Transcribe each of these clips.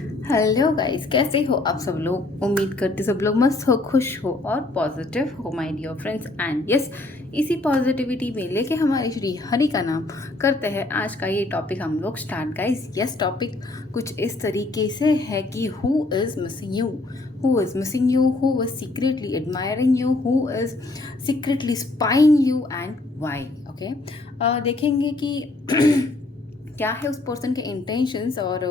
Hello guys, कैसे हो आप सब लोग। उम्मीद करती सब लोग मस्त हो, खुश हो और पॉजिटिव हो my dear friends. And yes, इसी पॉजिटिविटी में लेके हमारे श्री हरि का नाम करते हैं आज का ये टॉपिक हम लोग स्टार्ट। गाइस यस, टॉपिक कुछ इस तरीके से है कि who is missing you, who is missing you, who is secretly admiring you, who is secretly spying you and why. Okay, देखेंगे कि क्या है उस पर्सन के इंटेंशंस, और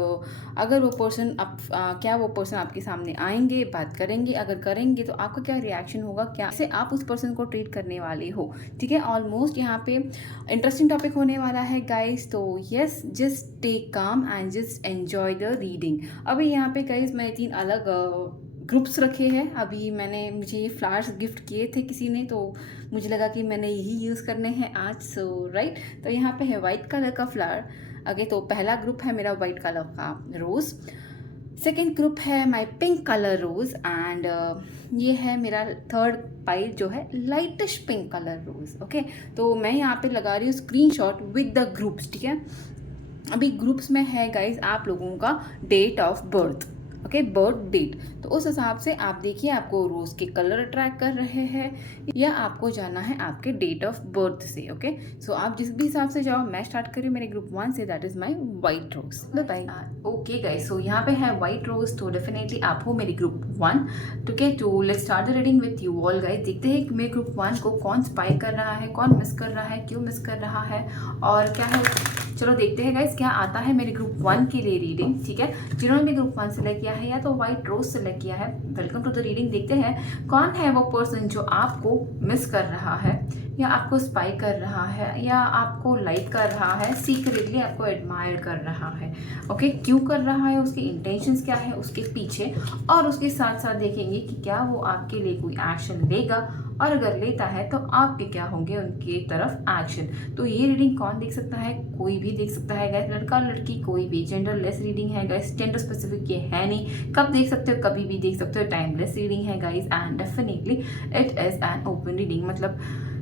अगर वो पर्सन आप क्या वो पर्सन आपके सामने आएंगे, बात करेंगे, अगर करेंगे तो आपका क्या रिएक्शन होगा, क्या से आप उस पर्सन को ट्रीट करने वाले हो। ठीक है, ऑलमोस्ट यहाँ पे इंटरेस्टिंग टॉपिक होने वाला है गाइस। तो यस, जस्ट टेक काम and just enjoy the reading. अभी यहाँ पे गाइस मैं 3 अलग ग्रुप्स रखे हैं। अभी मुझे ये फ्लावर्स गिफ्ट किए थे किसी ने, तो मुझे लगा कि मैंने यही यूज़ करने हैं आज। सो राइट, तो यहाँ पे है वाइट कलर का फ्लावर। ओके, तो पहला ग्रुप है मेरा वाइट कलर का रोज़, सेकेंड ग्रुप है my pink colour rose, and ये है मेरा थर्ड पाइल जो है lightish pink colour rose. Okay, तो मैं यहाँ पे लगा रही हूँ स्क्रीनशॉट विद द ग्रुप्स। ठीक है, अभी ग्रुप्स में है गाइज आप लोगों का date of birth. Okay, birth date, तो उस हिसाब से आप देखिए आपको रोज़ के कलर अट्रैक्ट कर रहे हैं या आपको जाना है आपके डेट ऑफ बर्थ से। ओके, सो आप जिस भी हिसाब से जाओ। मैं स्टार्ट करी मेरे ग्रुप 1 से, that is my white rose. Bye. Okay guys, so यहाँ पे है वाइट रोज, तो डेफिनेटली आप हो मेरे ग्रुप 1। ठीक है, तो let's start the reading with you all guys. देखते हैं कि मेरे ग्रुप 1 को कौन स्पाई कर रहा है, कौन मिस कर रहा है, क्यों मिस कर रहा है और क्या है। चलो देखते हैं गाइस क्या आता है मेरे ग्रुप 1 के लिए रीडिंग। ठीक है, जिन्होंने भी ग्रुप 1 सेलेक्ट किया है या तो वाइट रोज सेलेक्ट किया है, वेलकम टू द रीडिंग। देखते हैं कौन है वो पर्सन जो आपको मिस कर रहा है या आपको स्पाई कर रहा है या आपको लाइक कर रहा है, सीक्रेटली आपको एडमायर कर रहा है। ओके, क्यों कर रहा है, उसकी इंटेंशंस क्या है उसके पीछे, और उसके साथ साथ देखेंगे कि क्या वो आपके लिए कोई एक्शन लेगा, और अगर लेता है तो आपके क्या होंगे उनके तरफ एक्शन। तो ये रीडिंग कौन देख सकता है, कोई भी देख सकता है गाइस, लड़का लड़की कोई भी। जेंडर लेस रीडिंग है गाइस, जेंडर स्पेसिफिक ये है नहीं, कब देख सकते हो कभी भी देख सकते हो, टाइमलेस रीडिंग है guys, and definitely it is an open reading. मतलब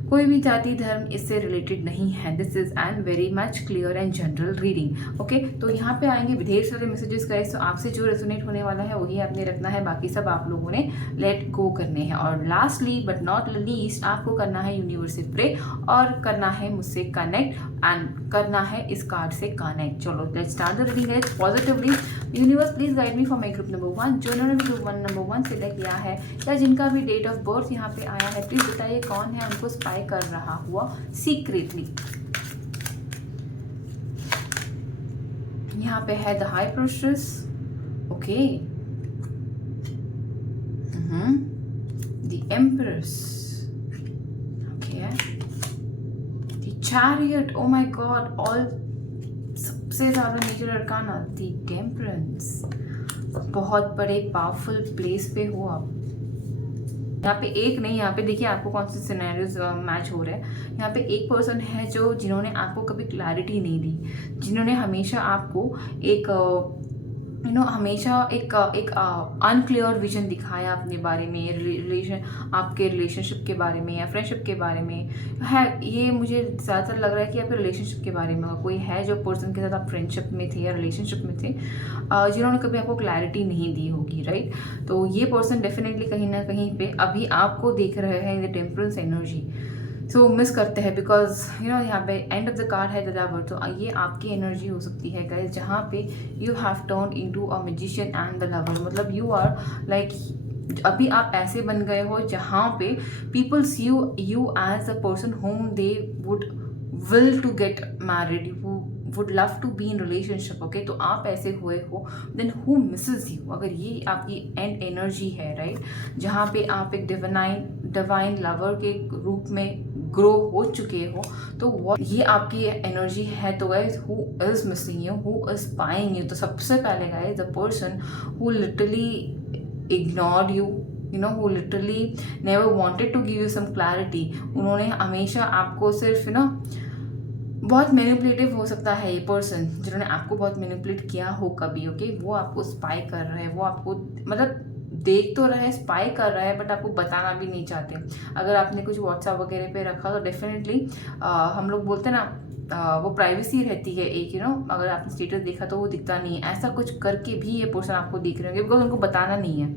कोई भी जाति धर्म इससे रिलेटेड नहीं है। This is an very much clear and general reading. Okay, तो यहाँ पे आएंगे ढेर सारे मैसेजेस गाइस, तो आपसे जो रेजोनेट होने वाला है वही आपने रखना है, बाकी सब आप लोगों ने लेट गो करने हैं। और लास्टली बट नॉट लीस्ट आपको करना है यूनिवर्स से प्रे और करना है मुझसे कनेक्ट एंड करना है इस कार्ड से कनेक्ट। चलो let's start the reading guys positively. Universe please guide me for my group number 1। जो इन्होंने भी ग्रुप 1 नंबर 1 सिलेक्ट किया है या जिनका भी डेट ऑफ बर्थ यहाँ पे आया है, प्लीज बताइए कौन है उनको स्पाई कर रहा हुआ सीक्रेटली। यहाँ पे है the high priestess. Okay, the empress. Okay, the chariot. Oh my God, all सबसे ज्यादा मेजर अरकाना द टेम्परेंस। बहुत बड़े पावरफुल प्लेस पे हो आप। यहाँ पे एक नहीं, यहाँ पे देखिए आपको कौन से सिनेरियोज मैच हो रहे हैं। यहाँ पे एक पर्सन है जो जिन्होंने आपको कभी क्लैरिटी नहीं दी, जिन्होंने हमेशा आपको एक हमेशा एक अनक्लियर विजन दिखाया अपने बारे में, आपके रिलेशनशिप के बारे में या फ्रेंडशिप के बारे में है। ये मुझे ज़्यादातर लग रहा है कि आपके रिलेशनशिप के बारे में कोई है जो पर्सन के साथ आप फ्रेंडशिप में थे या रिलेशनशिप में थे, जिन्होंने कभी आपको क्लैरिटी नहीं दी होगी, राइट। तो ये पर्सन डेफिनेटली कहीं ना कहीं पे अभी आपको देख रहे हैं in the temperance energy. So miss करते हैं बिकॉज यहाँ पे एंड ऑफ द कार्ड है द लवर। तो ये आपकी एनर्जी हो सकती है गाइस, जहाँ पे you have turn into a magician and the lover. मतलब यू आर लाइक अभी आप ऐसे बन गए हो जहाँ पे people see you as a person whom they would will to get married, would love to be in relationship. Okay, तो आप ऐसे हुए हो, देन हु मिसेज यू। अगर ये आपकी एंड एनर्जी है, राइट, जहाँ पे आप एक डिवाइन लवर के रूप में ग्रो हो चुके हो, तो वो ये आपकी एनर्जी है। तो guys who is missing you, who is spying you. तो सबसे पहले guys the person who literally ignored you, who literally never wanted to give you some clarity। उन्होंने हमेशा आपको सिर्फ बहुत मैनिपुलेटिव हो सकता है ये पर्सन, जिन्होंने आपको बहुत मैनिपुलेट किया हो कभी। ओके, वो आपको स्पाई कर रहा है, वो आपको मतलब देख तो रहे, स्पाई कर रहा है, बट आपको बताना भी नहीं चाहते। अगर आपने कुछ व्हाट्सएप वगैरह पे रखा तो डेफिनेटली हम लोग बोलते हैं ना वो प्राइवेसी रहती है एक, अगर आपने स्टेटस देखा तो वो दिखता नहीं है, ऐसा कुछ करके भी ये पर्सन आपको देख रहे होंगे, बिकॉज उनको बताना नहीं है,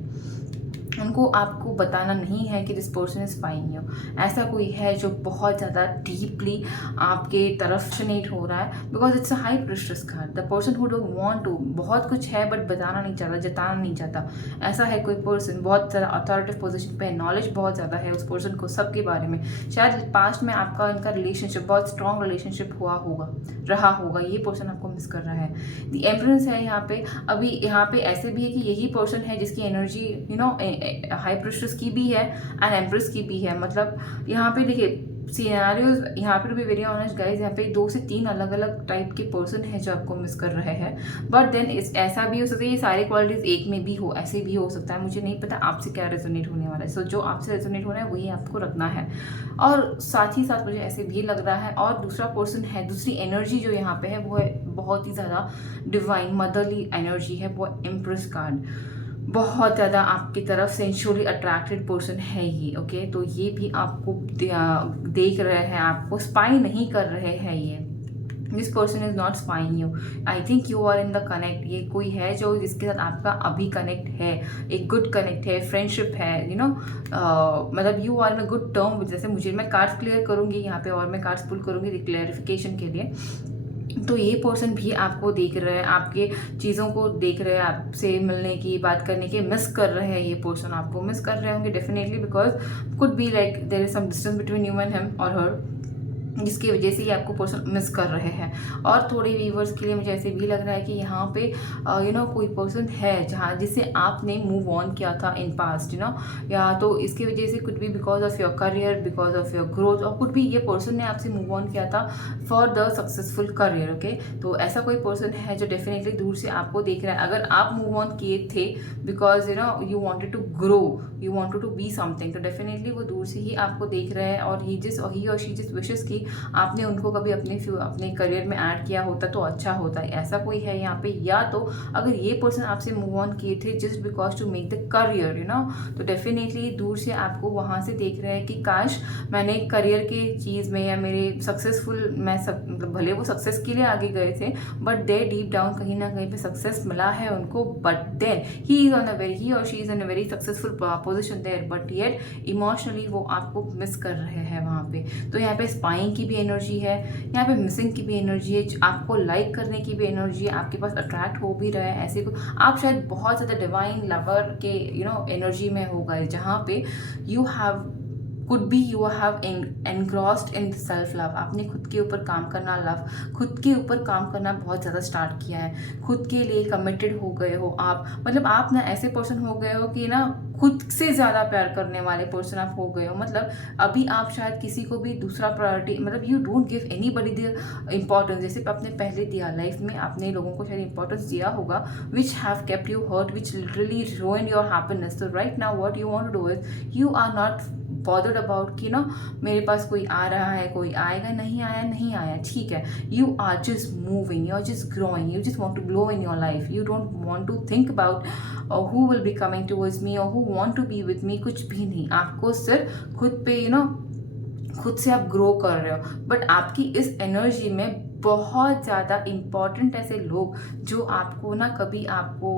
उनको आपको बताना नहीं है कि this person is fine you. ऐसा कोई है जो बहुत ज़्यादा डीपली आपके तरफ शनेट हो रहा है, because it's a high priestess card. The person who don't want to, बहुत कुछ है बट बताना नहीं चाहता, जताना नहीं चाहता। ऐसा है कोई पर्सन बहुत ज़्यादा अथॉरिटेटिव पोजीशन पे है, नॉलेज बहुत ज़्यादा है उस पर्सन को सबके बारे में। शायद पास्ट में आपका इनका रिलेशनशिप बहुत स्ट्रॉन्ग रिलेशनशिप रहा होगा, ये पर्सन आपको मिस कर रहा है। द एम्परेंस है यहाँ पे। अभी यहाँ पे ऐसे भी है कि यही पर्सन है जिसकी एनर्जी हाई प्रेशर्स की भी है एंड एम्प्रेस की भी है। मतलब यहाँ पे देखिए सिनेरियोज, यहाँ पे भी वेरी ऑनेस्ट गाइज, यहाँ पे 2 से 3 अलग अलग टाइप के पर्सन है जो आपको मिस कर रहे हैं। बट देन ऐसा भी हो सकता है ये सारी क्वालिटीज एक में भी हो, ऐसे भी हो सकता है, मुझे नहीं पता आपसे क्या रेजोनेट होने वाला है। सो जो आपसे रेजोनेट होना है वही आपको रखना है। और साथ ही साथ मुझे ऐसे भी लग रहा है, और दूसरा पर्सन है, दूसरी एनर्जी जो यहाँ पे है वो है बहुत ही ज़्यादा डिवाइन मदरली एनर्जी है, वो एम्प्रेस कार्ड। बहुत ज़्यादा आपकी तरफ सेंशुअली अट्रैक्टेड पर्सन है ये, ओके। तो ये भी आपको देख रहे हैं, आपको स्पाई नहीं कर रहे हैं ये। This person is not spying you, I think you are in the connect. ये कोई है जो जिसके साथ आपका अभी कनेक्ट है, एक गुड कनेक्ट है, फ्रेंडशिप है, मतलब you are in a good term. जैसे मुझे, मैं कार्ड्स क्लियर करूँगी यहाँ पे और मैं कार्ड्स पुल करूँगी क्लैरिफिकेशन के लिए। तो ये पर्सन भी आपको देख रहे हैं, आपके चीज़ों को देख रहे हैं, आपसे मिलने की, बात करने की मिस कर रहे हैं। ये पर्सन आपको मिस कर रहे होंगे definitely, because could be like there is some distance between you and him और हर, जिसकी वजह से ये आपको पर्सन मिस कर रहे हैं। और थोड़े व्यूवर्स के लिए मुझे ऐसे भी लग रहा है कि यहाँ पे कोई पर्सन है जहाँ जिससे आपने मूव ऑन किया था इन पास्ट, या तो इसकी वजह से could be because of your career, because of your growth, और कुड बी ये पर्सन ने आपसे मूव ऑन किया था for the successful career, okay. तो ऐसा कोई पर्सन है जो डेफिनेटली दूर से आपको देख रहा है। अगर आप मूव ऑन किए थे because you wanted to grow, you wanted to be something, तो डेफिनेटली वो दूर से ही आपको देख रहे हैं। और ही और शी जिस विशेस की आपने उनको कभी अपने करियर में ऐड किया होता तो अच्छा होता है, ऐसा कोई है यहाँ पे। या तो अगर ये पर्सन आपसे मूव ऑन किए थे just because to make the career, तो डेफिनेटली दूर से आपको वहाँ से देख रहे हैं कि काश मैंने करियर के चीज़ में या मेरे सक्सेसफुल, मतलब भले वो सक्सेस के लिए आगे गए थे बट दे डीप डाउन कहीं ना कहीं पे सक्सेस मिला है उनको, बट देन ही और she is on a very successful position there, but yet emotionally वो आपको मिस कर रहे हैं वहाँ पे। तो यहाँ पे स्पाइंग की भी एनर्जी है, यहाँ पे मिसिंग की भी एनर्जी है, आपको लाइक करने की भी एनर्जी है, आपके पास अट्रैक्ट हो भी रहा है। ऐसे को आप शायद बहुत ज़्यादा डिवाइन लवर के एनर्जी में हो गए, जहाँ पे you have could be you have engrossed in self love. आपने खुद के ऊपर काम करना, खुद के ऊपर काम करना बहुत ज़्यादा स्टार्ट किया है, खुद के लिए कमिटेड हो गए हो आप। मतलब आप ना ऐसे पर्सन हो गए हो कि ना खुद से ज़्यादा प्यार करने वाले पर्सन आप हो गए हो। मतलब अभी आप शायद किसी को भी दूसरा प्रायोरिटी, मतलब you don't give any buddy the importance, जैसे आपने पहले दिया लाइफ में, आपने लोगों को शायद इंपॉर्टेंस दिया होगा which have kept you hurt, which literally ruined your happiness. तो right now what you want to do is you are not bothered about कि मेरे पास कोई आ रहा है, कोई आएगा, नहीं आया, ठीक है। You are just moving, you are just growing, you just want to glow in your life, you don't want to think about who will be coming towards me और who want to be with me, कुछ भी नहीं। आपको सिर्फ खुद पे खुद से आप ग्रो कर रहे हो। बट आपकी इस एनर्जी में बहुत ज़्यादा इम्पॉर्टेंट ऐसे लोग जो आपको कभी आपको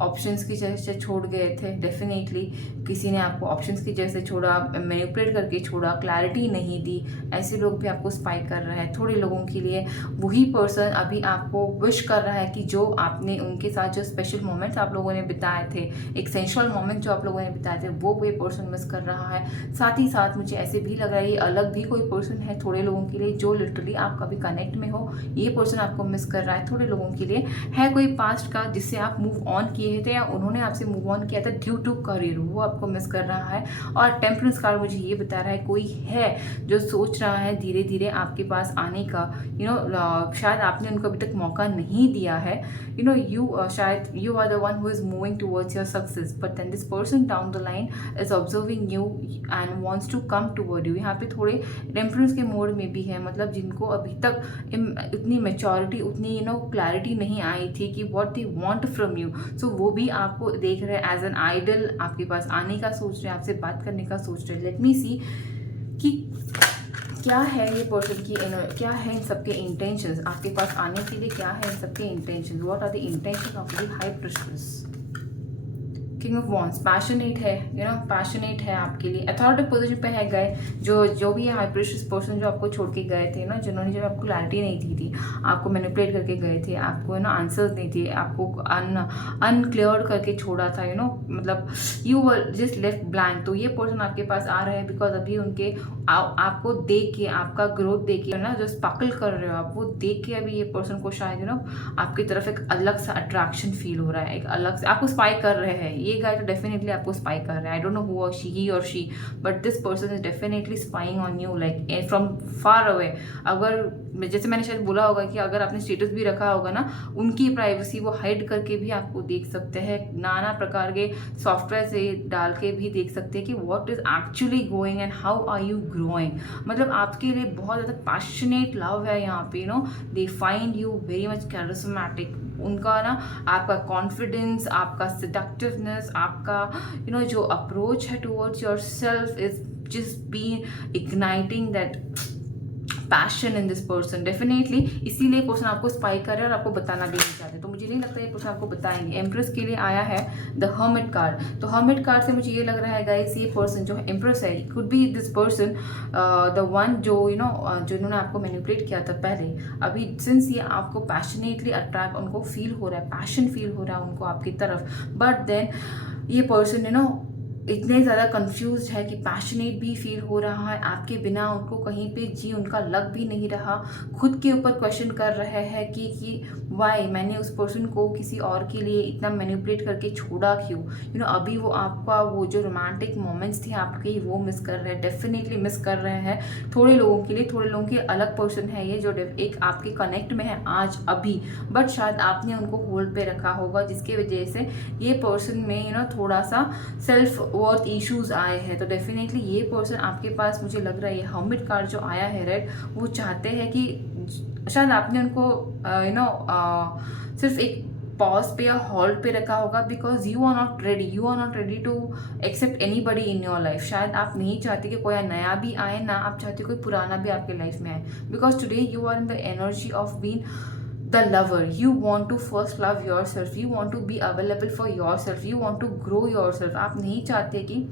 ऑप्शंस की जगह से छोड़ गए थे, डेफिनेटली किसी ने आपको ऑप्शंस की जगह से छोड़ा, मैनिपुलेट करके छोड़ा, क्लैरिटी नहीं दी, ऐसे लोग भी आपको स्पाई कर रहा है। थोड़े लोगों के लिए वही पर्सन अभी आपको विश कर रहा है कि जो आपने उनके साथ जो स्पेशल मोमेंट्स आप लोगों ने बिताए थे, एक सेंशुअल मोमेंट जो आप लोगों ने बिताए थे, वो पर्सन मिस कर रहा है। साथ ही साथ मुझे ऐसे भी लग रहा है ये अलग भी कोई पर्सन है थोड़े लोगों के लिए जो लिटरली आप कभी कनेक्ट में हो, ये पर्सन आपको मिस कर रहा है। थोड़े लोगों के लिए है कोई पास्ट का जिससे आप मूव ऑन किए थे या उन्होंने आपसे मूव ऑन किया था ड्यू टू करियर, वो आपको मिस कर रहा है। और टेम्परेंस कार्ड मुझे ये बता रहा है कोई है जो सोच रहा है धीरे धीरे आपके पास आने का, शायद आपने उनको अभी तक मौका नहीं दिया है, शायद you are the one who is moving towards your success, but then this person down the line is observing you and wants to come toward you. यहाँ पे थोड़े टेम्परेंस के मोड में भी है, मतलब जिनको अभी तक उतनी मैच्योरिटी, उतनी क्लैरिटी नहीं आई थी कि what they want from you, so वो भी आपको देख रहे हैं एज एन आइडल, आपके पास आने का सोच रहे हैं, आपसे बात करने का सोच रहे हैं। लेट मी सी कि क्या है ये पर्सन की क्या है इन सबके इंटेंशंस आपके पास आने के लिए, क्या है इन सबके intentions, what are the intention of the high priestess. King of wands passionate है, पैशनेट है आपके लिए, अथॉरिटी पोजीशन पे है गए जो भी हाई प्रिस्टेस पर्सन जो आपको छोड़ के गए थे ना, जिन्होंने जो आपको क्लैरिटी नहीं दी थी, आपको मैनिपुलेट करके गए थे, आपको आंसर्स नहीं थे, आपको अनक्लियर करके छोड़ा था, मतलब you were just left blank. तो ये पर्सन आपके पास आ रहे हैं बिकॉज अभी उनके आपको देख के, आपका ग्रोथ देख के जो स्पार्कल कर रहे हो आप, वो देख के अभी ये पर्सन को शायद आपकी तरफ एक अलग सा अट्रैक्शन फील हो रहा है, एक अलग से आपको स्पाई कर रहे हैं। ये गाय तो डेफिनेटली आपको स्पाई कर रहा है। आई डोंट नो हु और ही और she, but this person is definitely spying on you like from far away. अगर जैसे मैंने शायद बोला होगा कि अगर आपने स्टेटस भी रखा होगा ना, उनकी प्राइवेसी वो हाइड करके भी आपको देख सकते हैं, नाना प्रकार के सॉफ्टवेयर से डाल के भी देख सकते हैं कि what is actually going and how are you growing. मतलब आपके लिए बहुत ज़्यादा पैशनेट लव है यहाँ पे, दे find you very much charismatic. उनका आपका कॉन्फिडेंस, आपका सेडक्टिवनेस, आपका जो अप्रोच है towards your self is just be igniting that passion in this person. Definitely इसीलिए पर्सन आपको स्पाई कर रहा है और आपको बताना भी नहीं चाहते। तो मुझे नहीं लगता ये पर्सन आपको बताएंगे। एम्प्रेस के लिए आया है द हर्मिट कार्ड। तो हर्मिट कार्ड से मुझे ये लग रहा है गाइस, ये पर्सन जो है एम्प्रेस है, could be this person the one जो जो इन्होंने आपको मैनिपुलेट किया था पहले। अभी सिंस ये आपको पैशनेटली अट्रैक्ट उनको फील हो रहा है, पैशन फील हो रहा है उनको आपकी तरफ, बट देन ये पर्सन इतने ज़्यादा कंफ्यूज है कि पैशनेट भी फील हो रहा है आपके बिना, उनको कहीं पे जी उनका लग भी नहीं रहा, खुद के ऊपर क्वेश्चन कर रहे हैं कि वाई मैंने उस पर्सन को किसी और के लिए इतना मैनिपुलेट करके छोड़ा क्यों। अभी वो आपका वो जो रोमांटिक मोमेंट्स थे आपके, वो मिस कर रहे हैं, डेफिनेटली मिस कर रहे हैं। थोड़े लोगों के लिए, थोड़े लोगों के अलग पर्सन है ये जो एक आपके कनेक्ट में है आज अभी, बट शायद आपने उनको होल्ड पे रखा होगा, जिसके वजह से ये पर्सन में थोड़ा सा सेल्फ वर्थ इश्यूज आए हैं। तो डेफिनेटली ये पर्सन आपके पास, मुझे लग रहा है ये हर्मिट कार्ड जो आया है रेड, वो चाहते हैं कि शायद आपने उनको सिर्फ एक पॉज पे या हॉल्ड पे रखा होगा, because you are not ready to accept anybody in your life. शायद आप नहीं चाहते कि कोई नया भी आए, ना आप चाहते कोई पुराना भी आपके लाइफ में आए, because today you are in the energy of being the lover. You want to first love yourself, you want to be available for yourself, you want to grow yourself. आप नहीं चाहते कि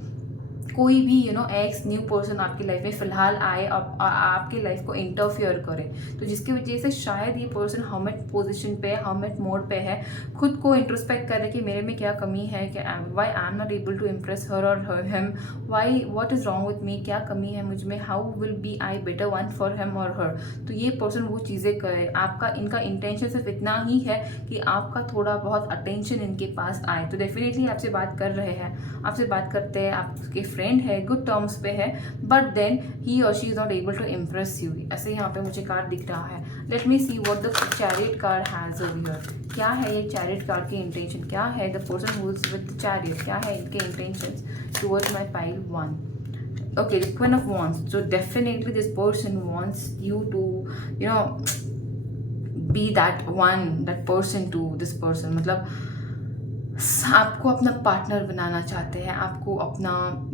कोई भी एक्स न्यू पर्सन आपकी life में फ़िलहाल आए और आपकी लाइफ को इंटरफियर करे। तो जिसकी वजह से शायद ये पर्सन हर्मिट पोजीशन पे, हर्मिट मोड पे है, खुद को इंट्रोस्पेक्ट कर रहे कि मेरे में क्या कमी है, क्या why I am not able to impress her और him, why what is wrong with me, क्या कमी है मुझ में, how will be I better one for him और हर। तो ये पर्सन वो चीज़ें करे। इनका इंटेंशन सिर्फ इतना ही है कि आपका थोड़ा बहुत अटेंशन इनके पास आए। तो डेफिनेटली आपसे बात कर रहे हैं, आपसे बात करते हैं, आपके फ्रेंड है, गुड टर्म्स पे है, बट देन ही और she is not able to impress you. ऐसे यहाँ पे मुझे कार्ड दिख रहा है। Let me see what the chariot card has over here. क्या है ये चैरियट कार्ड की इंटेंशन, क्या है the person who is with the chariot, क्या है इनके intentions towards my pile 1। okay, the Queen of Wands. So definitely this person wants you to be that one, that person to this person. मतलब आपको अपना partner बनाना चाहते हैं, आपको अपना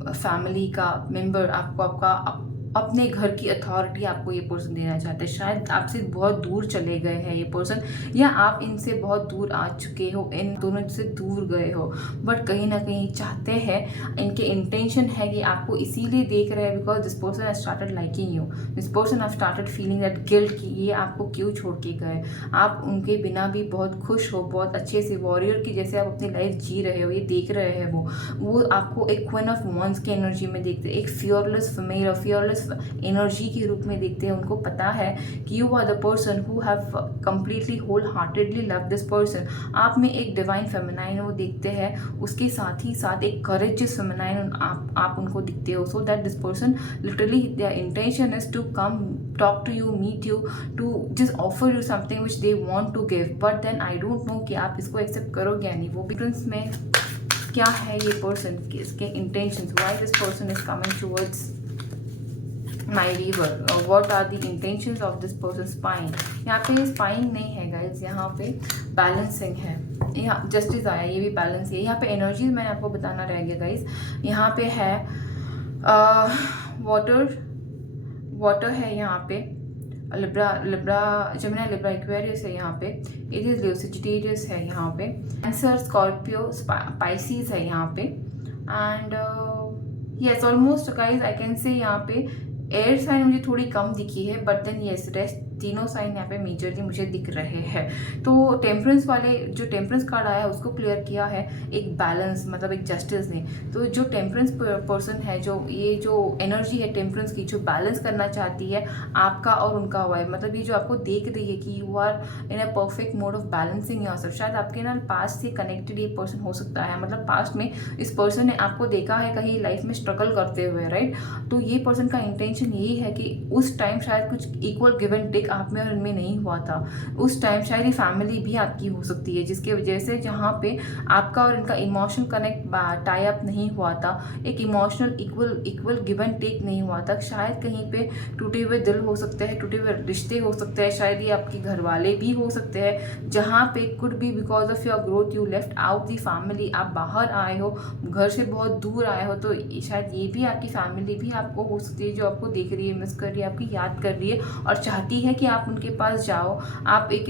फैमिली का मेंबर, आपको अपने घर की अथॉरिटी आपको ये पर्सन देना चाहते हैं। शायद आपसे बहुत दूर चले गए हैं ये पर्सन, या आप इनसे बहुत दूर आ चुके हो, इन दोनों से दूर गए हो, बट कहीं ना कहीं चाहते हैं, इनके इंटेंशन है कि आपको इसीलिए देख रहे हैं because this person has started liking you, this person have started feeling that guilt कि ये आपको क्यों छोड़ के गए। आप उनके बिना भी बहुत खुश हो, बहुत अच्छे से वॉरियर की जैसे आप अपनी लाइफ जी रहे हो, ये देख रहे हैं। वो आपको एक क्वीन ऑफ वॉन्ड्स की एनर्जी में देखते हैं, एक फियरलेस फीमेल, फियरलेस एनर्जी के रूप में देखते हैं। उनको पता है कि you are the person who have completely wholeheartedly love this person. आप में एक डिवाइन फेमिनाइन वो देखते हैं, उसके साथ ही साथ एक करेजियस फेमिनाइन आप उनको दिखते हो। So that this person literally their intention is to come talk to you, meet you, to just offer you something which they want to give, but then I don't know कि आप इसको accept करोगे या नहीं। वो difference में क्या है ये पर्सन, इसके intentions, why this person is coming towards my viewer, what are the intentions of this person. Spying, यहाँ पे स्पाइंग नहीं है गाइज, यहाँ पे बैलेंसिंग है। यहाँ जस्टिस आया, ये भी बैलेंस है। यहाँ पे एनर्जीज मैंने आपको बताना रह गया गाइज। यहाँ पे है वाटर, वाटर है यहाँ पे, Libra Libra Gemini, Libra, Aquarius है यहाँ पे, एरियस, लियो, सजिटेरियस है यहाँ पे, कैंसर, स्कॉर्पियो, पाइसिस है यहाँ पे, and yes almost guys I can say यहाँ पे एयर साइन मुझे थोड़ी कम दिखी है, बट देन यस रेस्ट तीनों साइन यहाँ पे मेजरली मुझे दिख रहे हैं। तो टेम्परेंस वाले जो टेम्परेंस कार्ड आया है उसको क्लियर किया है एक बैलेंस, मतलब एक जस्टिस ने। तो जो टेम्परेंस पर्सन है, जो ये जो एनर्जी है टेम्परेंस की, जो बैलेंस करना चाहती है आपका और उनका वाइफ, मतलब ये जो आपको देख रही है कि you are in a perfect mode of balancing yourself. शायद आपके ना पास्ट से कनेक्टेड ये पर्सन हो सकता है, मतलब पास्ट में इस पर्सन ने आपको देखा है कहीं लाइफ में स्ट्रगल करते हुए, राइट। तो ये पर्सन का इंटेंशन यही है कि उस टाइम शायद कुछ इक्वल गिव एंड टेक आप में और इनमें नहीं हुआ था। उस टाइम शायद ये फैमिली भी आपकी हो सकती है, जिसके वजह से जहाँ पे आपका और इनका इमोशनल कनेक्ट टाई अप नहीं हुआ था, एक emotional equal give and take नहीं हुआ था। शायद कहीं पे टूटे हुए दिल हो सकते हैं, टूटे हुए रिश्ते हो सकते हैं, शायद ये आपके घर वाले भी हो सकते हैं, जहाँ पे could be because of your growth you left out the family. आप बाहर आए हो, घर से बहुत दूर आए हो, तो शायद ये भी आपकी फैमिली भी आपको हो सकती है जो आपको देख रही है, मिस कर रही है, आपकी याद कर रही है और चाहती है कि आप उनके पास जाओ, आप एक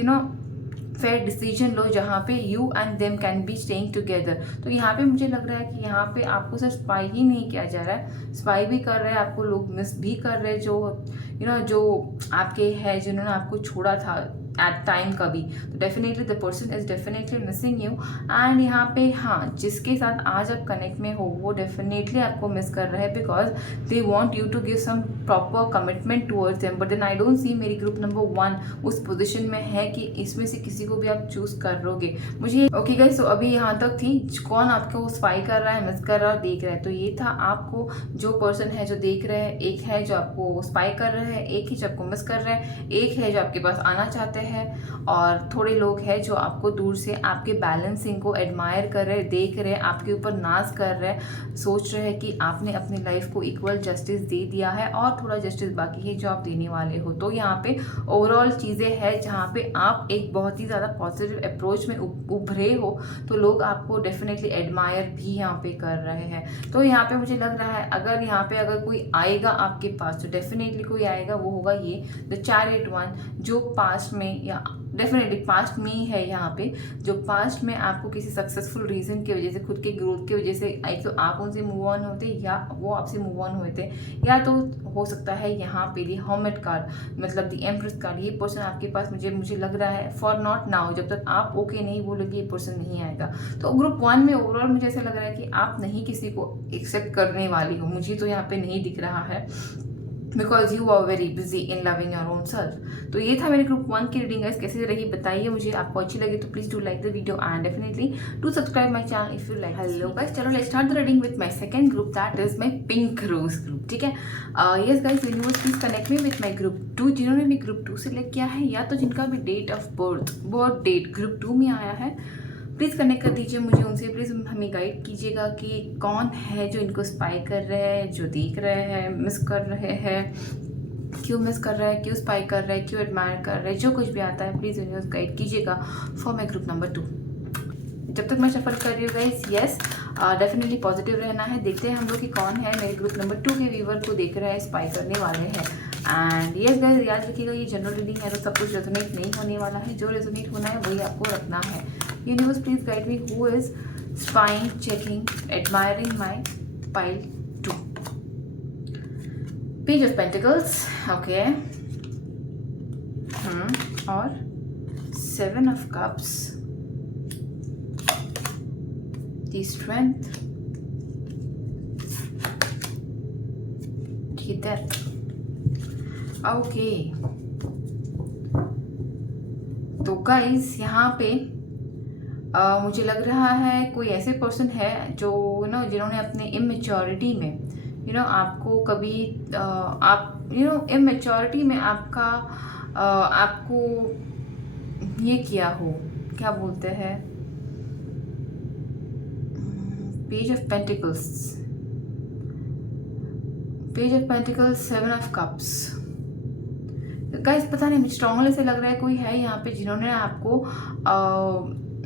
फेयर डिसीजन लो जहाँ पे you and them can be staying together. तो यहाँ पे मुझे लग रहा है कि यहाँ पे आपको सिर्फ स्पाई ही नहीं किया जा रहा है, स्पाई भी कर रहे हैं, आपको लोग मिस भी कर रहे हैं, जो जो आपके हैं जिन्होंने आपको छोड़ा था एट टाइम कभी। तो definitely the person is definitely missing you, and यहाँ पे हाँ जिसके साथ आज आप कनेक्ट में हो वो डेफिनेटली आपको मिस कर रहा है, because they want you to give some proper commitment towards them, but then I don't see मेरी ग्रुप नंबर 1 उस पोजिशन में है कि इसमें से किसी को भी आप चूज करोगे। मुझे ओके गाइस, तो अभी यहाँ तक थी कौन आपको स्पाई कर रहा है, मिस कर रहा है, देख रहा है। तो ये था आपको जो पर्सन है जो देख रहे हैं, एक है जो आपको स्पाई कर रहे हैं, एक है जो आपको मिस कर रहे हैं, एक है जो आपके पास आना चाहते हैं, और थोड़े लोग हैं जो आपको दूर से आपके बैलेंसिंग को एडमायर कर रहे हैं, देख रहे हैं, आपके ऊपर नाज कर रहे हैं, सोच रहे हैं कि आपने अपनी लाइफ को इक्वल जस्टिस दे दिया है और थोड़ा जस्टिस बाकी है जो आप देने वाले हो। तो यहाँ पे ओवरऑल चीज़ें हैं जहाँ पे आप एक बहुत ही ज़्यादा पॉजिटिव अप्रोच में उभरे हो, तो लोग आपको डेफिनेटली एडमायर भी यहाँ पे कर रहे हैं। तो यहाँ पे मुझे लग रहा है अगर यहाँ पे अगर कोई आएगा आपके पास, तो डेफिनेटली कोई आएगा, वो होगा ये द चैरियट वन, जो पास्ट में या डेफिनेटली पास्ट में ही है यहाँ पे, जो पास्ट में आपको किसी सक्सेसफुल रीजन की वजह से, खुद के ग्रोथ की वजह से एक तो आप उनसे मूव ऑन होते या वो आपसे मूव ऑन होते, या तो हो सकता है यहाँ पे दी हर्मिट कार्ड मतलब दी एम्प्रेस कार्ड, ये पर्सन आपके पास मुझे लग रहा है फॉर नॉट नाउ, जब तक आप ओके नहीं बोलोगे ये पर्सन नहीं आएगा। तो ग्रुप 1 में ओवरऑल मुझे ऐसा लग रहा है कि आप नहीं किसी को एक्सेप्ट करने वाली हो, मुझे तो यहाँ पे नहीं दिख रहा है, because you are very busy in loving your own self. तो ये था मेरे ग्रुप 1 की रीडिंग गाइस, कैसी रही बताइए मुझे, आपको अच्छी लगी तो please do like the video and definitely do subscribe my channel if you like. Hello guys, चलो let's start the reading with my second group, that is my pink rose group. ठीक है, yes guys, universe please connect me with my group 2, जिन्होंने भी group 2 select किया है या तो जिनका भी date of birth date group 2 में आया है, प्लीज़ कनेक्ट कर दीजिए मुझे उनसे, प्लीज़ हमें गाइड कीजिएगा कि कौन है जो इनको स्पाई कर रहे हैं, जो देख रहे हैं, मिस कर रहे हैं, क्यों मिस कर रहा है, क्यों स्पाई कर रहा है, क्यों एडमायर कर रहा है, जो कुछ भी आता है प्लीज़ यूनिवर्स गाइड कीजिएगा फॉर माई ग्रुप नंबर 2। जब तक मैं सफर कर रही हूँ गाइस, यस डेफिनेटली पॉजिटिव रहना है। देखते हैं हम लोग कि कौन है मेरे ग्रुप नंबर 2 के व्यूवर को देख रहा है, स्पाई करने वाले हैं। एंड यस गाइस, याद रखिएगा ये जनरल रीडिंग है तो सब कुछ रेजोनेट नहीं होने वाला है, जो रेजोनेट होना है वही आपको रखना है। Universe please guide me, who is spying, checking, admiring my pile 2। Page of pentacles, okay, और 7 of cups, the strength, the death. Okay, तो गाइस यहाँ पे मुझे लग रहा है कोई ऐसे पर्सन है जो जिन्होंने अपने इमेच्योरिटी में आपको कभी आप इमेच्योरिटी में आपको ये किया हो, क्या बोलते हैं, page of pentacles, 7 of cups. Guys पता नहीं, मुझे स्ट्रांगली से लग रहा है कोई है यहाँ पे जिन्होंने आपको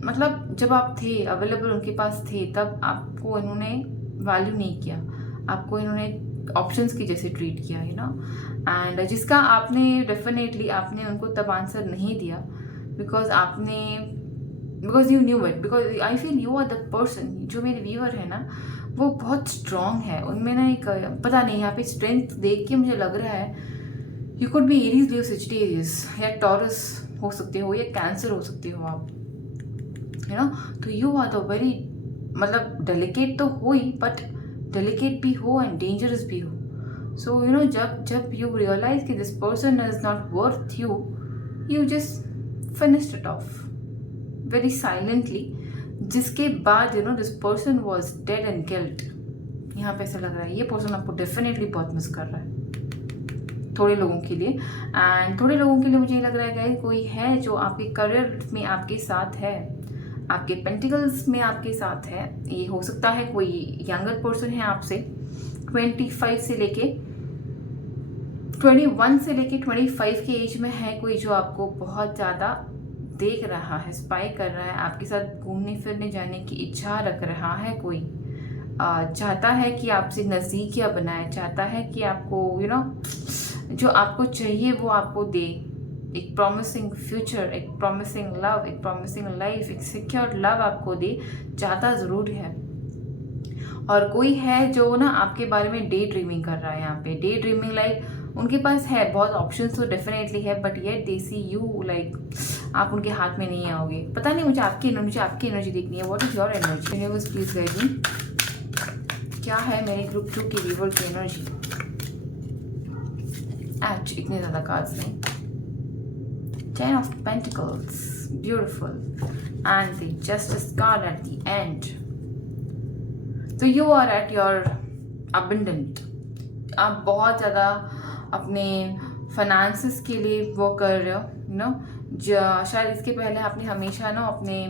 मतलब जब आप थे अवेलेबल, उनके पास थे, तब आपको इन्होंने वैल्यू नहीं किया, आपको इन्होंने ऑप्शंस की जैसे ट्रीट किया, यू नो, एंड जिसका आपने डेफिनेटली आपने उनको तब आंसर नहीं दिया because you knew it, because I feel you are the person, जो मेरे व्यूअर है ना वो बहुत स्ट्रांग है, उनमें ना एक पता नहीं यहाँ पे स्ट्रेंथ देख के मुझे लग रहा है you could be Aries, Leo, Sagittarius या टॉरस हो सकते हो या कैंसर हो सकते हो आप, यू नो। तो यू आर द वेरी, मतलब डेलिकेट तो हो ही, बट डेलिकेट भी हो एंड डेंजरस भी हो। सो यू नो, जब यू रियलाइज कि this person is not worth you, you just finished it of very silently, जिसके बाद you know this person was dead and guilt. यहाँ पे ऐसा लग रहा है ये पर्सन आपको डेफिनेटली बहुत मिस कर रहा है थोड़े लोगों के लिए, एंड थोड़े लोगों के लिए मुझे लग रहा है गाइस कोई है जो आपके करियर में आपके साथ है, आपके पेंटिकल्स में आपके साथ है। ये हो सकता है कोई यंगर पर्सन है आपसे, 21 से लेके 25 के एज में है कोई जो आपको बहुत ज़्यादा देख रहा है, स्पाई कर रहा है, आपके साथ घूमने फिरने जाने की इच्छा रख रहा है, कोई चाहता है कि आपसे नज़दीकियाँ बनाए, चाहता है कि आपको यू नो जो आपको चाहिए वो आपको दे, एक प्रॉमिसिंग फ्यूचर, एक प्रॉमिसिंग लव, एक प्रॉमिसिंग लाइफ, एक सिक्योर लव आपको दे, चाहता ज़रूर है। और कोई है जो ना आपके बारे में डे ड्रीमिंग कर रहा है, यहाँ पे डे ड्रीमिंग लाइक उनके पास है बहुत ऑप्शंस तो डेफिनेटली है, बट ये दे सी यू लाइक आप उनके हाथ में नहीं आओगे। पता नहीं, मुझे आपकी एनर्जी देखनी है। What is your energy? Universe please guide me, क्या है मेरे ग्रुप 2 की व्यूअर की एनर्जी? एच इतने ज़्यादा कार्ड्स नहीं। 10 of Pentacles, beautiful, and the Justice card at the end. So you are at your abundant. आप बहुत ज़्यादा अपने फाइनेंसेस के लिए वो कर रहे हो, यू नो। शायद इसके पहले आपने हमेशा ना अपने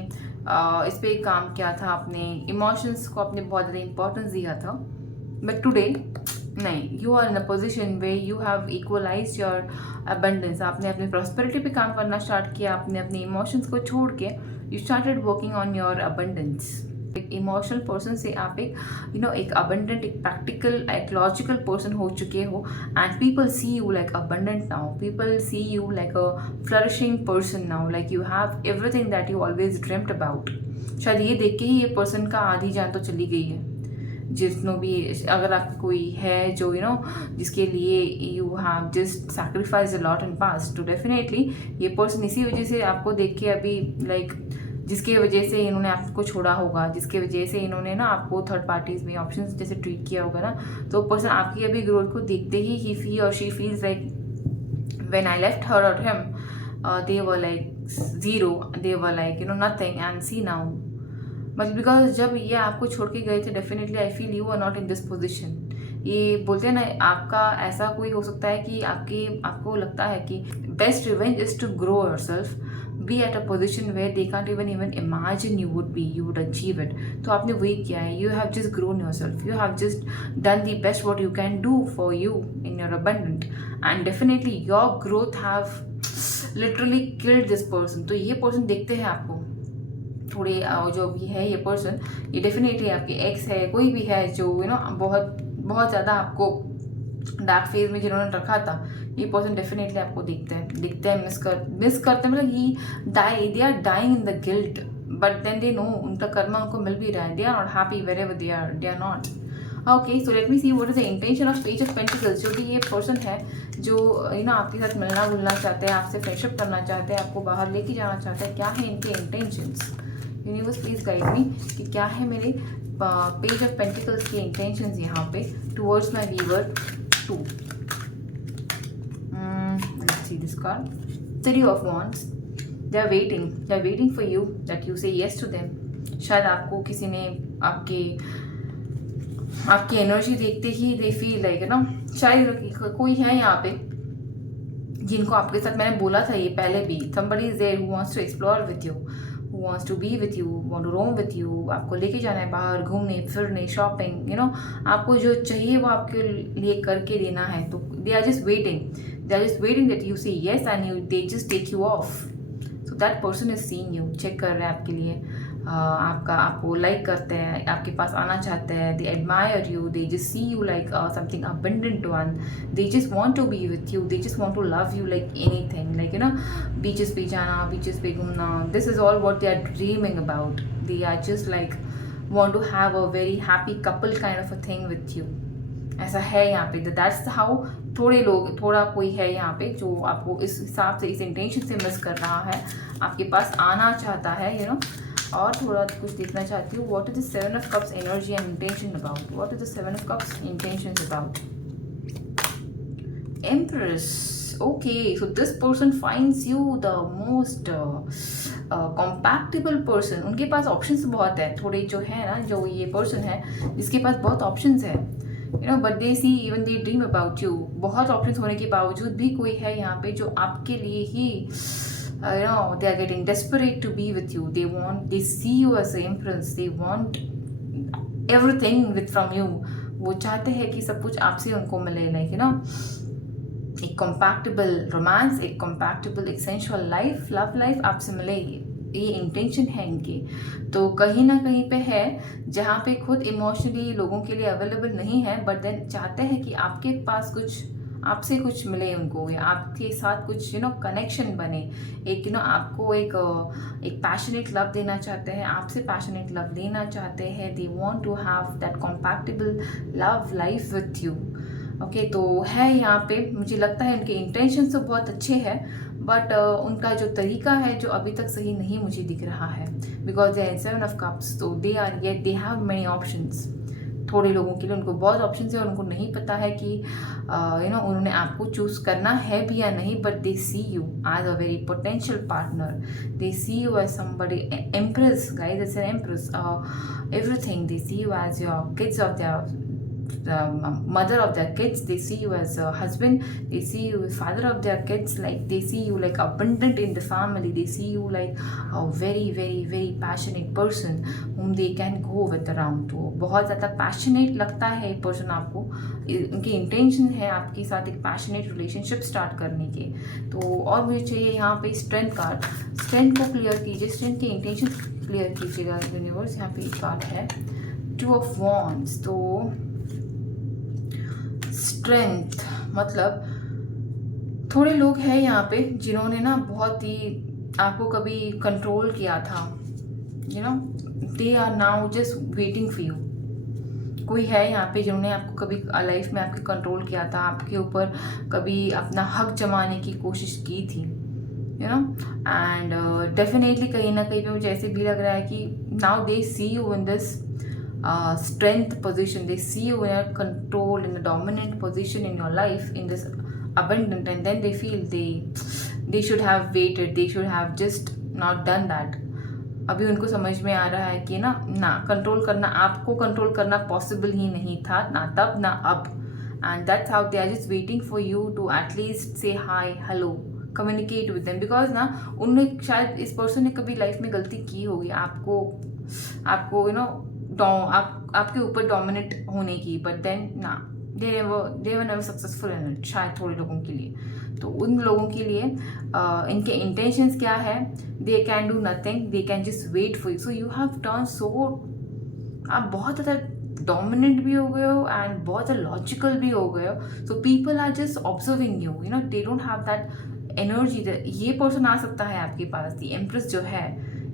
इस पे काम किया था, अपने इमोशंस को आपने बहुत ज़्यादा इम्पोर्टेंस दिया था, बट टुडे नहीं, you are in a position way you have equalize your abundance. आपने अपनी प्रॉस्पेरिटी पे काम करना स्टार्ट किया, आपने अपने इमोशंस को छोड़ के you started working on your abundance. एक इमोशनल पर्सन से आप एक यू नो एक अबंडेंट, एक प्रैक्टिकल, एक लॉजिकल पर्सन हो चुके हो, and people see you like abundant now, people see you like a flourishing person now, like you have everything that you always dreamed about. शायद ये देख के ही ये पर्सन का आधी जान तो चली गई है। जिसनो भी, अगर आप कोई है जो यू नो जिसके लिए you have just sacrifice a lot in past, तो डेफिनेटली ये पर्सन इसी वजह से आपको देख के अभी लाइक जिसके वजह से इन्होंने आपको छोड़ा होगा, जिसके वजह से इन्होंने ना आपको थर्ड पार्टीज में ऑप्शंस जैसे ट्रीट किया होगा ना, तो पर्सन आपकी अभी ग्रोथ को देखते ही ही और she feels like when I left her और him they were like zero, they were like you know nothing, and see now, but because जब ये आपको छोड़ के गए थे definitely I feel you are not in this position. ये बोलते हैं ना, आपका ऐसा कोई हो सकता है कि आपको लगता है कि best revenge is to grow yourself, be at a position where they can't even imagine you would achieve it. तो आपने वही किया है, you have just grown yourself, you have just done the best what you can do for you in your abundant, and definitely your growth have literally killed this person. तो ये person देखते हैं आपको थोड़े जो भी है ये पर्सन, ये डेफिनेटली आपके एक्स है, कोई भी है जो यू नो बहुत ज़्यादा आपको डार्क फेज में जिन्होंने रखा था, ये पर्सन डेफिनेटली आपको दिखते हैं मिस करते हैं, मतलब ही they are dying in the guilt, but then they know उनका कर्मा उनको मिल भी रहा है, they are not happy wherever they are not. Okay, so let me see what is the intention of page of pentacles. जो कि ये person है जो यू नो आपके साथ मिलना जुलना चाहते हैं, आपसे फ्रेंडशिप करना चाहते हैं, आपको बाहर लेके जाना चाहते हैं, क्या है इनके intentions? Universe please guide me कि क्या है मेरे पेज ऑफ पेंटिकल्स के इंटेंशंस यहाँ पे towards my viewer 2। Let's see this card, 3 of Wands। They are waiting for you that you say yes to them. शायद आपको किसी ने आपकी एनर्जी देखते ही दे फील लाइक ना, शायद कोई है यहाँ पे जिनको आपके साथ मैंने बोला था ये पहले भी, somebody is there who wants to explore with you, who wants to be with you, want to roam with you। आपको लेके जाना है बाहर घूमने फिरने, शॉपिंग, यू नो आपको जो चाहिए वो आपके लिए करके देना है। तो they are just waiting that you say yes and they just take you off। So that person is seeing you, check कर रहा है आपके लिए, आपको लाइक करते हैं, आपके पास आना चाहते हैं, they admire you, they just see you like something abundant one, they just want to be with you, they just want to love you like anything, like beaches पे जाना, बीचेस पे घूमना, this is all what they are dreaming about, they are just like want to have a very happy couple kind of a thing with you. ऐसा है यहाँ पे, that's how थोड़ा कोई है यहाँ पे जो आपको इस हिसाब से, इस इंटेंशन से मिस कर रहा है, आपके पास आना चाहता है और थोड़ा कुछ देखना चाहती हूँ. What is the 7 of cups energy and intention about? What is the 7 of cups intention about? Empress. Okay, so this person finds you the most compatible person. उनके पास ऑप्शंस बहुत है, थोड़े जो है ना, जो ये पर्सन है जिसके पास बहुत ऑप्शंस है, but they see even they dream about you. बहुत ऑप्शंस होने के बावजूद भी कोई है यहाँ पे जो आपके लिए ही they are getting desperate to be with you. They see you as an empress. They want everything from you. वो चाहते हैं कि सब कुछ आपसे उनको मिले, एक कॉम्पैक्टेबल रोमांस, एक कॉम्पैक्टेबल एक सेंशुअल लाइफ, लव लाइफ आपसे मिलेगी. ये इंटेंशन है इनकी. तो कहीं ना कहीं पे है जहाँ पे खुद इमोशनली लोगों के लिए अवेलेबल नहीं है, बट देन चाहते हैं कि आपके पास कुछ, आपसे कुछ मिले उनको, या आपके साथ कुछ कनेक्शन बने, एक आपको एक पैशनेट लव देना चाहते हैं, आपसे पैशनेट लव लेना चाहते हैं. They want to have that compatible love life with you. Okay, तो है यहाँ पे, मुझे लगता है इनके इंटेंशन तो बहुत अच्छे हैं, बट उनका जो तरीका है जो अभी तक सही नहीं मुझे दिख रहा है, because they are 7 of cups. तो दे हैव मेनी ऑप्शंस. थोड़े लोगों के लिए उनको बहुत ऑप्शंस है और उनको नहीं पता है कि उन्होंने आपको चूज़ करना है भी या नहीं, but they see you as a very potential partner. They see you as somebody empress, guys, it's an empress. Everything. They see you as your kids of their mother of their kids. They see you as a husband. They see you as father of their kids. Like they see you like abundant in the family. They see you like a very very very passionate person whom they can go with around. तो बहुत ज़्यादा passionate लगता है ये person आपको. उनकी intention है आपके साथ एक पैशनेट रिलेशनशिप स्टार्ट करने के. तो और मुझे चाहिए यहाँ पे स्ट्रेंथ कार्ड. स्ट्रेंथ को क्लियर कीजिए, स्ट्रेंथ के इंटेंशन क्लियर कीजिएगा यूनिवर्स. यहाँ पे एक कार्ड है 2 ऑफ वॉन्ड्स. तो स्ट्रेंथ मतलब थोड़े लोग हैं यहाँ पे जिन्होंने ना बहुत ही आपको कभी कंट्रोल किया था. They are now just waiting for you. कोई है यहाँ पे जिन्होंने आपको कभी लाइफ में आपके कंट्रोल किया था, आपके ऊपर कभी अपना हक जमाने की कोशिश की थी, एंड डेफिनेटली कहीं ना कहीं पे मुझे ऐसे भी लग रहा है कि now they see you in this strength position. They see you in a control, in a dominant position in your life, in this abundant, and then they feel they should have waited, they should have just not done that. अभी उनको समझ में आ रहा है कि ना control करना, आपको कंट्रोल करना पॉसिबल ही नहीं था, ना तब ना अब. And that's how they are just waiting for you to at least say hi, hello, communicate with them. Because उनने शायद, इस पर्सन ने कभी लाइफ में गलती की होगी आपको आपके ऊपर डोमिनेट होने की, but then they were never successful in it. शायद थोड़े लोगों के लिए. तो उन लोगों के लिए इनके इंटेंशंस क्या है? They can do nothing, they can just wait for you. So you have turn so, आप बहुत ज़्यादा डोमिनेंट भी हो गए हो एंड बहुत ज़्यादा लॉजिकल भी हो गए हो. So people are just observing you, they don't have that energy. ये पर्सन आ सकता है आपके पास, दी एम्प्रेस जो है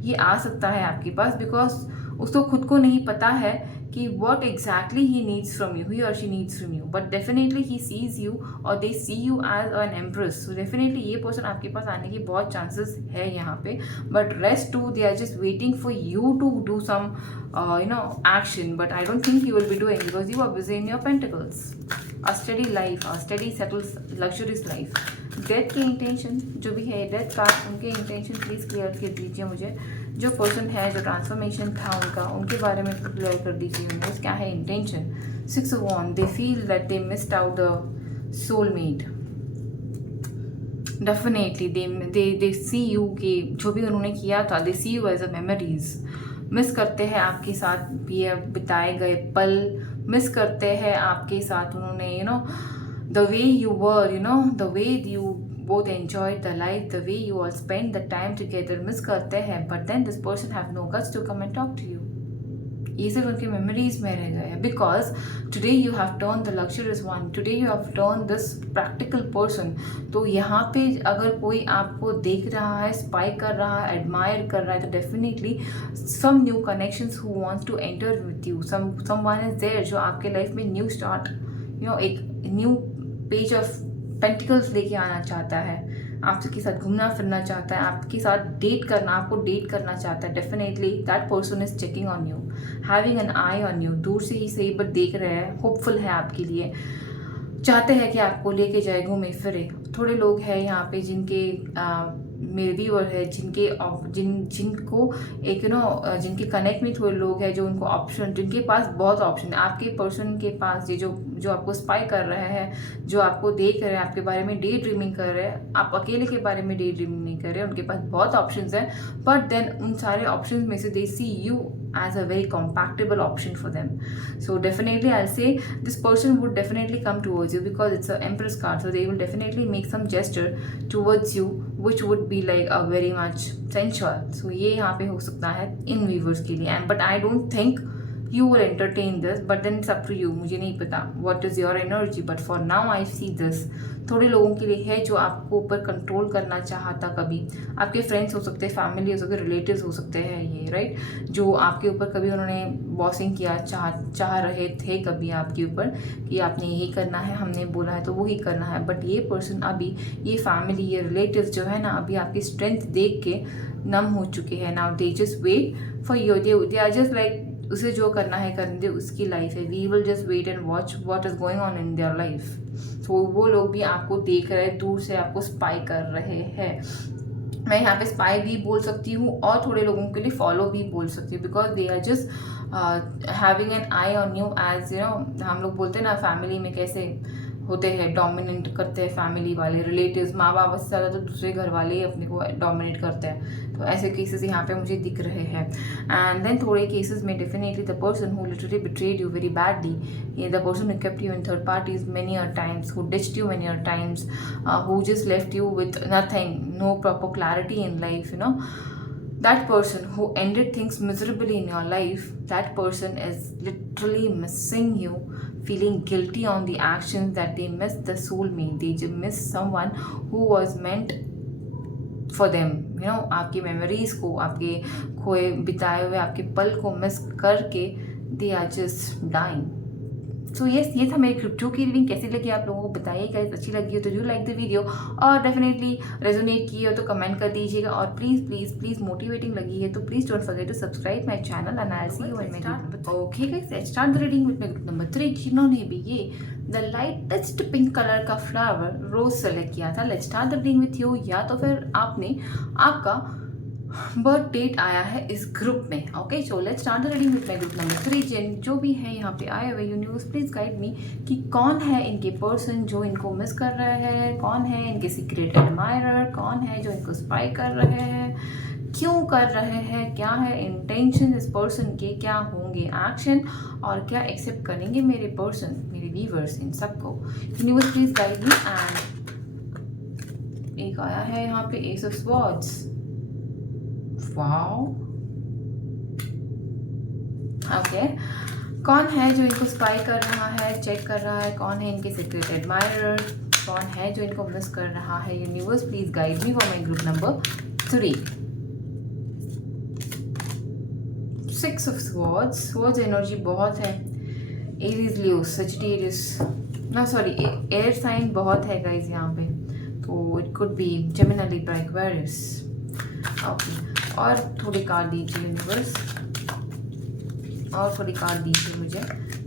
ये आ सकता है आपके पास, बिकॉज उसको खुद को नहीं पता है कि what exactly he needs from you, he or she needs from you, but definitely he sees you or they see you as an empress. So definitely ये person आपके पास आने की बहुत chances है यहाँ पे, but rest too they are just waiting for you to do some action, but I don't think you will be doing, because you are busy in your pentacles. A steady life, a steady settled luxurious life. Death के intention जो भी है, death card, उनके intention please clear कर दीजिए मुझे. जो person है, जो ट्रांसफॉर्मेशन था उनका, उनके बारे में क्लियर कर दीजिए यूनिवर्स. क्या है intention? 6 of wands. They feel that they missed out the soulmate. Definitely they see you कि जो भी उन्होंने किया था, they see you as a memories. Miss करते हैं आपके साथ बिताए गए पल, मिस करते हैं आपके साथ उन्होंने the way you were, the way you both enjoyed the life, the way you all spend the time together, miss करते हैं, but then this person have no guts to come and talk to you. ये सिर्फ उनके memories में रह गए हैं, because today you have turn the luxurious one, today you have turn this practical person. तो यहाँ पे अगर कोई आपको देख रहा है, स्पाई कर रहा है, एडमायर कर रहा है, तो definitely some new connections who wants to enter with you, someone is there जो आपके लाइफ में न्यू स्टार्ट, यू नो, एक न्यू पेज ऑफ पेंटिकल्स लेके आना चाहता है, आपके साथ घूमना फिरना चाहता है, आपके साथ आपको डेट करना चाहता है. Definitely that person is checking on you, having an eye on you. दूर से ही सही बट देख रहे हैं, होपफुल है आपके लिए, चाहते हैं कि आपको लेके जाए, घूमे फिरे. थोड़े लोग हैं यहाँ पे जिनके मेरे व्यूअर है, जिनको एक जिनके कनेक्ट में थोड़े लोग हैं जो उनको ऑप्शन, जिनके पास बहुत ऑप्शन है. आपके पर्सन के पास ये जो आपको स्पाई कर रहे हैं, जो आपको देख रहे हैं, आपके बारे में डे ड्रीमिंग कर रहे हैं, आप अकेले के बारे में डे ड्रीमिंग नहीं कर रहे हैं, उनके पास बहुत ऑप्शंस हैं, बट देन उन सारे ऑप्शंस में से दे see you as a very compatible option for them. So definitely I'll say this person would definitely come towards you because it's an Empress card, so they will definitely make some gesture towards you which would be like a very much sensual. So ये यहाँ पे हो सकता है इन viewers के लिए, and but I don't think you will entertain this, but then it's up to you. मुझे नहीं पता what is your energy, but for now I see this. थोड़े लोगों के लिए है जो आपको ऊपर कंट्रोल करना चाहता, कभी आपके फ्रेंड्स हो सकते हैं, फैमिली हो सकते हैं, रिलेटिव्स हो सकते हैं, ये राइट, जो आपके ऊपर कभी उन्होंने बॉसिंग किया, चाह रहे थे कभी आपके ऊपर कि आपने यही करना है, हमने बोला है तो वही करना है. बट ये पर्सन अभी, ये फैमिली, ये रिलेटिव्स जो है ना, अभी आपकी स्ट्रेंथ देख के नम हो चुके हैं. Now they just wait for you, they are just like उसे जो करना है करने दे, उसकी लाइफ है. We will just wait and watch what is going on in their life. तो वो लोग भी आपको देख रहे हैं, दूर से आपको स्पाई कर रहे हैं. मैं यहाँ पे स्पाई भी बोल सकती हूँ और थोड़े लोगों के लिए फॉलो भी बोल सकती हूँ, because they are just having an eye on you. As you know, हम लोग बोलते हैं ना फैमिली में कैसे होते हैं, डोमिनेट करते हैं फैमिली वाले, रिलेटिव्स, माँ बाप से ज़्यादा तो दूसरे घर वाले ही अपने को डोमिनेट करते हैं. तो ऐसे केसेस यहाँ पे मुझे दिख रहे हैं. एंड देन थोड़े केसेस में definitely the person who literally betrayed you very badly, the person who kept you in third parties many a times, who ditched you many a times, who just left you with nothing, no proper clarity in life, you know. That person who ended things miserably in your life, that person is literally missing you, feeling guilty on the actions that they missed the soulmate. They just missed someone who was meant for them. You know, आपकी memories को, आपके खोए बिताए हुए आपके पल को miss करके they are just dying. So yes, ये था मेरी ग्रुप 2 की रीडिंग. कैसी लगी आप लोगों को बताइएगा. अच्छी लगी हो तो डू लाइक द वीडियो, और डेफिनेटली रेजोनेट की हो तो कमेंट कर दीजिएगा. और प्लीज़ प्लीज़ प्लीज़ मोटिवेटिंग लगी है तो please don't forget to subscribe my channel and I see you in my group. Okay guys, let's start the reading with my group number 3, जिन्होंने भी ये द लाइटेस्ट पिंक कलर का flower rose select किया था. Let's start the reading with you. या तो फिर आपका बर्थ डेट आया है इस ग्रुप में. Okay, so let's start the reading with my group number 3. जो भी है यहाँ पे आए हुए, यूनिवर्स प्लीज गाइड मी कि कौन है इनके पर्सन जो इनको मिस कर रहे हैं, कौन है इनके सीक्रेट एडमायरर, कौन है जो इनको स्पाई कर रहे हैं, क्यों कर रहे हैं, क्या है इंटेंशन इस पर्सन के, क्या होंगे एक्शन, और क्या एक्सेप्ट करेंगे मेरे पर्सन, मेरे व्यूअर्स, इन सबको. Universe please guide me. And एक आया है यहाँ पे S of swords. Wow, okay. कौन है जो इनको स्पाई कर रहा है, चेक कर रहा है, कौन है इनके सीक्रेट एडमायरर, कौन है जो इनको मिस कर रहा है. Universe please guide me for my group number 3. 6 of swords. Swords energy बहुत है. एरीज, लियो, सजिटेरियस, ना सॉरी, एयर साइन बहुत है गाइज यहाँ पे. तो it could be Gemini, Libra, Aquarius. Okay, और थोड़ी कार्ड दीजिए यूनिवर्स, और थोड़ी कार्ड दीजिए मुझे.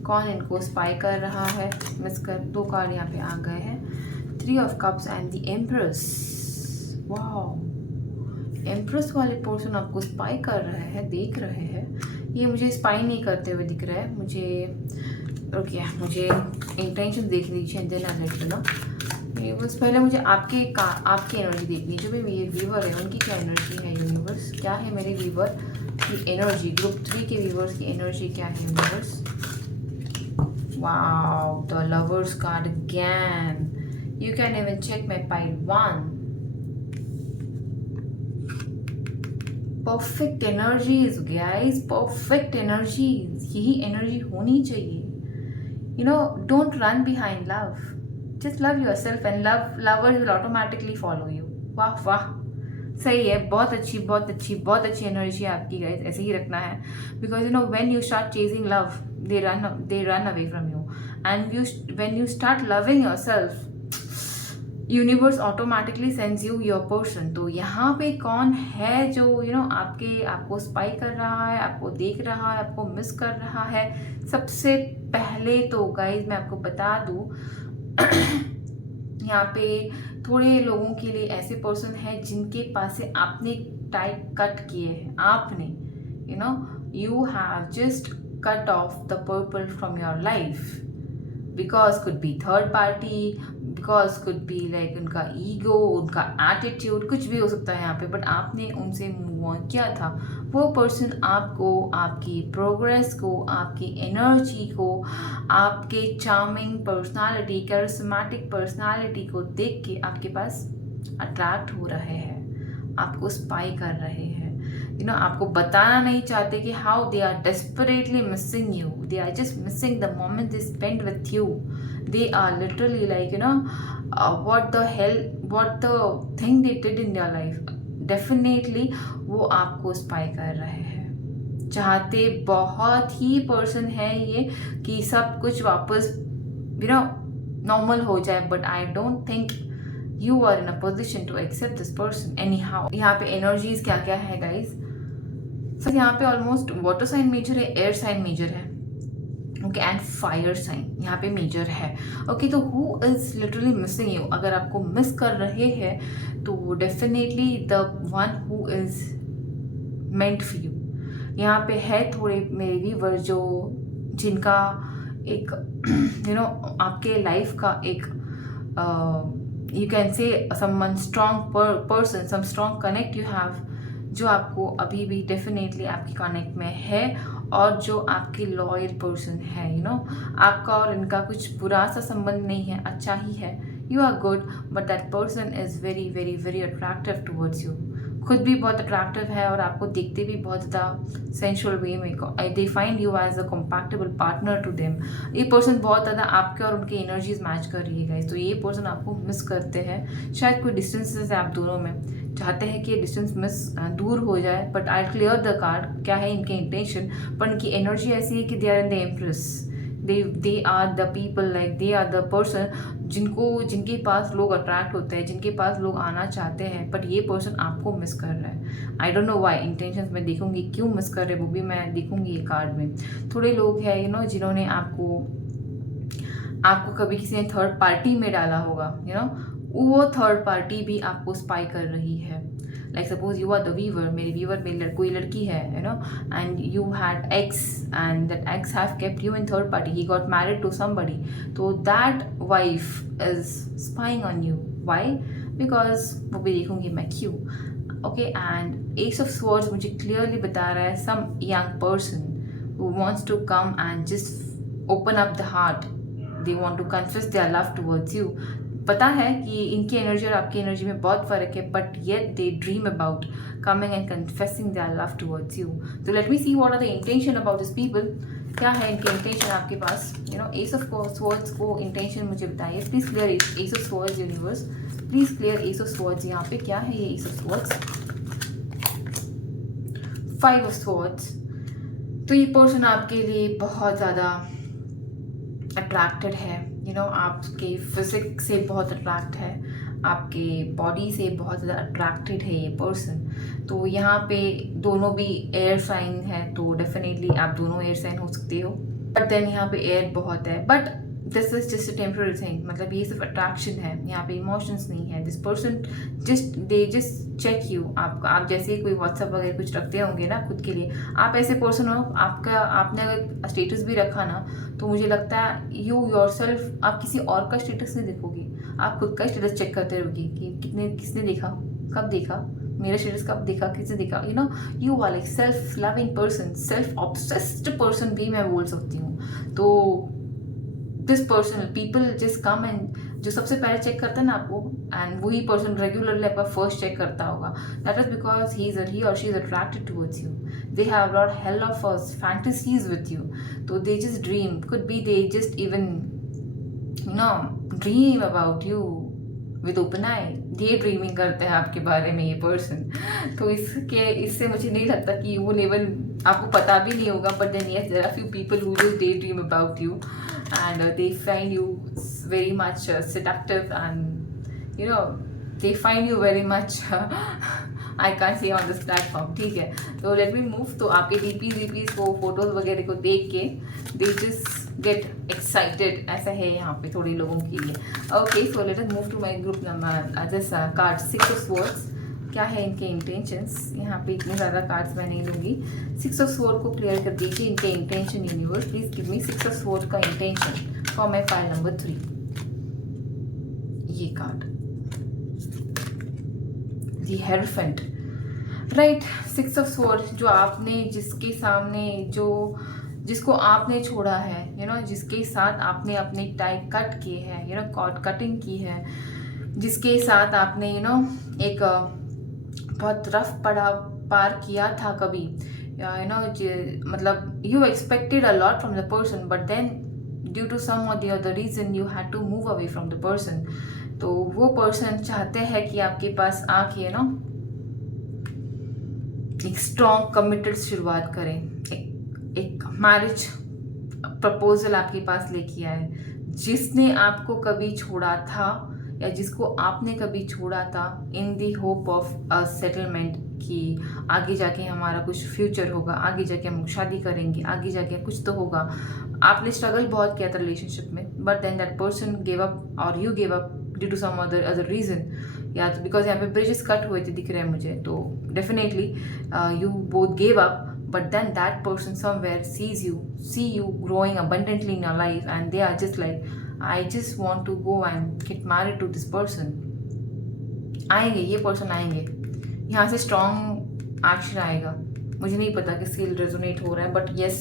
कौन इनको स्पाई कर रहा है, मिस कर. 2 कार्ड यहाँ पे आ गए हैं. 3 of cups and the empress. Wow, empress वाले पर्सन आपको स्पाई कर रहे हैं, देख रहे हैं. ये मुझे स्पाई नहीं करते हुए दिख रहा है मुझे. ओके, मुझे इंटेंशन देख लीजिए then I let you know. बस पहले मुझे आपकी एनर्जी देखनी है. जो भी मेरे व्यूवर है उनकी क्या एनर्जी है यूनिवर्स, क्या है मेरे व्यूवर की एनर्जी, ग्रुप 3 के व्यूवर्स की एनर्जी क्या है universe. Wow, the lovers card again. You can even check my pile 1. Perfect energies guys, perfect energies, यही एनर्जी होनी चाहिए. Don't run behind love. Just love yourself and lovers will automatically follow you. वाह वाह, सही है. बहुत अच्छी बहुत अच्छी बहुत अच्छी एनर्जी है आपकी गाइस. ऐसे ही रखना है. Because when you start chasing love, they run away from you. And when you start loving yourself, universe automatically sends you your person. तो यहाँ पे कौन है जो आपको स्पाई कर रहा है, आपको देख रहा है, आपको मिस कर रहा है. सबसे पहले तो गाइज मैं आपको बता दूँ यहाँ पे थोड़े लोगों के लिए ऐसे पर्सन है जिनके पास से आपने टाइप कट किए हैं. आपने you have just cut off the purple from your life. Because could B third party, because could be like उनका ईगो, उनका एटीट्यूड, कुछ भी हो सकता है यहाँ पे. बट आपने उनसे मूव ऑन किया था. वो पर्सन आपको, आपकी प्रोग्रेस को, आपकी एनर्जी को, आपके चार्मिंग पर्सनालिटी, कैरिस्मेटिक पर्सनालिटी को देख के आपके पास अट्रैक्ट हो रहे हैं, आपको स्पाई कर रहे हैं. आपको बताना नहीं चाहते कि how they are desperately missing you. They are just missing the moment they spend with you. They are literally like what the hell, what the thing they did in their life. Definitely वो आपको spy कर रहे हैं. चाहते बहुत ही person है ये कि सब कुछ वापस नॉर्मल हो जाए. But I don't think you are in a position to accept this person anyhow. यहाँ पे एनर्जीज क्या क्या है गाइज. सर यहाँ पे ऑलमोस्ट वाटर साइन मेजर है, एयर साइन मेजर है, ओके, एंड फायर साइन यहाँ पे मेजर है. ओके, तो who is literally missing you. अगर आपको मिस कर रहे हैं तो definitely the one who is meant for you. यहाँ पे है थोड़े मेरे व्यूअर जो जिनका एक आपके लाइफ का एक you can say someone strong person, some strong connect you have, जो आपको अभी भी डेफिनेटली आपकी कनेक्ट में है और जो आपके लॉयल पर्सन है. आपका और इनका कुछ बुरा सा संबंध नहीं है, अच्छा ही है. You are good, but that person is very very very attractive towards you. खुद भी बहुत अट्रैक्टिव है और आपको देखते भी बहुत ज़्यादा सेंशुअल वे में. They find you as a compatible partner to them. ये पर्सन बहुत ज़्यादा आपके और उनकी एनर्जीज मैच कर रही है गाइस. तो ये पर्सन आपको मिस करते हैं. शायद कोई डिस्टेंसेस है आप दोनों में, चाहते हैं कि ये डिस्टेंस दूर हो जाए. But I clear the card. क्या है इनके इंटेंशन, पर इनकी एनर्जी ऐसी है कि they are in the empress. They are the people, like they are the person जिनके पास लोग अट्रैक्ट होते हैं, जिनके पास लोग आना चाहते हैं. बट ये पर्सन आपको मिस कर रहा है. आई डोंट नो वाई. इंटेंशंस मैं देखूंगी क्यों मिस कर रहे हैं, वो भी मैं देखूंगी ये कार्ड में. थोड़े लोग हैं जिन्होंने आपको कभी किसी ने थर्ड पार्टी में डाला होगा. वो थर्ड पार्टी भी आपको स्पाई कर रही है. Like suppose you are the viewer, मेरे वीवर में कोई लड़की है and you had ex and that ex have kept you in third party. He got married to somebody. तो that wife is spying on you. Why? Because वो भी देखूंगी मैं क्यों. Okay, and ace of swords मुझे clearly बता रहा है some young person who wants to come and just open up the heart. They want to confess their love towards you. पता है कि इनकी एनर्जी और आपकी एनर्जी में बहुत फर्क है, but yet they dream about coming and confessing their love towards you. तो let me see what are the intention about this people. क्या है इनके इंटेंशन आपके पास. एस ऑफ स्वॉर्ड्स को इंटेंशन मुझे बताइए. Please clear ace of swords universe. Please clear ace of swords. यहाँ पे क्या है ये ace of swords. 5 of swords. तो ये पर्सन आपके लिए बहुत ज़्यादा अट्रैक्टेड है. आपके फिजिक्स से बहुत अट्रैक्ट है, आपके बॉडी से बहुत ज़्यादा अट्रैक्टेड है ये पर्सन. तो यहाँ पे दोनों भी एयर साइन है, तो डेफिनेटली आप दोनों एयर साइन हो सकते हो. बट देन यहाँ पे एयर बहुत है. But this is just a temporary thing. मतलब ये सिर्फ अट्रैक्शन है, यहाँ पे इमोशंस नहीं है. This person they just check you. आप जैसे कोई व्हाट्सअप वगैरह कुछ रखते होंगे ना खुद के लिए, आप ऐसे पर्सन हो. आपने अगर स्टेटस भी रखा ना, तो मुझे लगता है यू योरसेल्फ आप किसी और का स्टेटस नहीं देखोगे, आप खुद का स्टेटस चेक करते रहोगे कि किसने देखा, कब देखा, मेरा स्टेटस कब देखा, किसने देखा. You are like self loving person, self obsessed person भी मैं बोल सकती हूँ. तो this person, people just come and जो सबसे पहले चेक करता है ना आपको, एंड वही पर्सन रेगुलरली आपका फर्स्ट चेक करता होगा, दैट इज बिकॉज ही और she is attracted towards you. They have lot hell of fantasies with you. तो they just dream, could be they just even dream about you with open eye. Daydreaming करते हैं आपके बारे में ये person. तो इससे मुझे नहीं लगता कि वो लेवल आपको पता भी नहीं होगा. But then yes, there are few people who just daydream about you and they find you very much seductive, and they find you very much I can't say on this platform. ठीक है, तो let me move. तो आपके DPs को, photos वगैरह को देख के दे जस्ट गेट एक्साइटेड. ऐसा है यहाँ पे थोड़े लोगों के लिए. Okay, so let us move to my group number this card 6 of swords. क्या है इनके इंटेंशंस? यहाँ पे इतने ज़्यादा कार्ड्स मैं नहीं लूँगी. 6 ऑफ स्वॉर्ड को क्लियर कर दीजिए. इनके intention universe, please give me 6 of sword का intention for my file number 3. ये card the hierophant, right. 6 of sword, जो आपने जिसके सामने जिसको आपने छोड़ा है, जिसके साथ आपने अपनी टाई कट की है, कॉर्ड कटिंग की है, जिसके साथ आपने एक बहुत रफ पार किया था कभी, मतलब you expected a lot from the person, but then due to some or the other reason you had to move away from the person. तो वो पर्सन चाहते हैं कि आपके पास आके एक स्ट्रॉन्ग कमिटेड शुरुआत करें, एक मैरिज प्रपोजल आपके पास लेके आए. जिसने आपको कभी छोड़ा था या जिसको आपने कभी छोड़ा था, in the hope of a settlement, कि आगे जाके हमारा कुछ फ्यूचर होगा, आगे जाके हम शादी करेंगे, आगे जाके कुछ तो होगा. आपने स्ट्रगल बहुत किया था रिलेशनशिप में, but then that person gave up or you gave up due to some other reason. या तो बिकॉज यहाँ पे ब्रिजेस कट हुए थे दिख रहे हैं मुझे. तो definitely you both gave up, but then that person somewhere see you growing abundantly in your life, and they are just like, I just want to go and get married to this person. आएंगे, ये person आएंगे, यहाँ से strong action आएगा. मुझे नहीं पता किसके लिए रेजोनेट हो रहा है, but yes,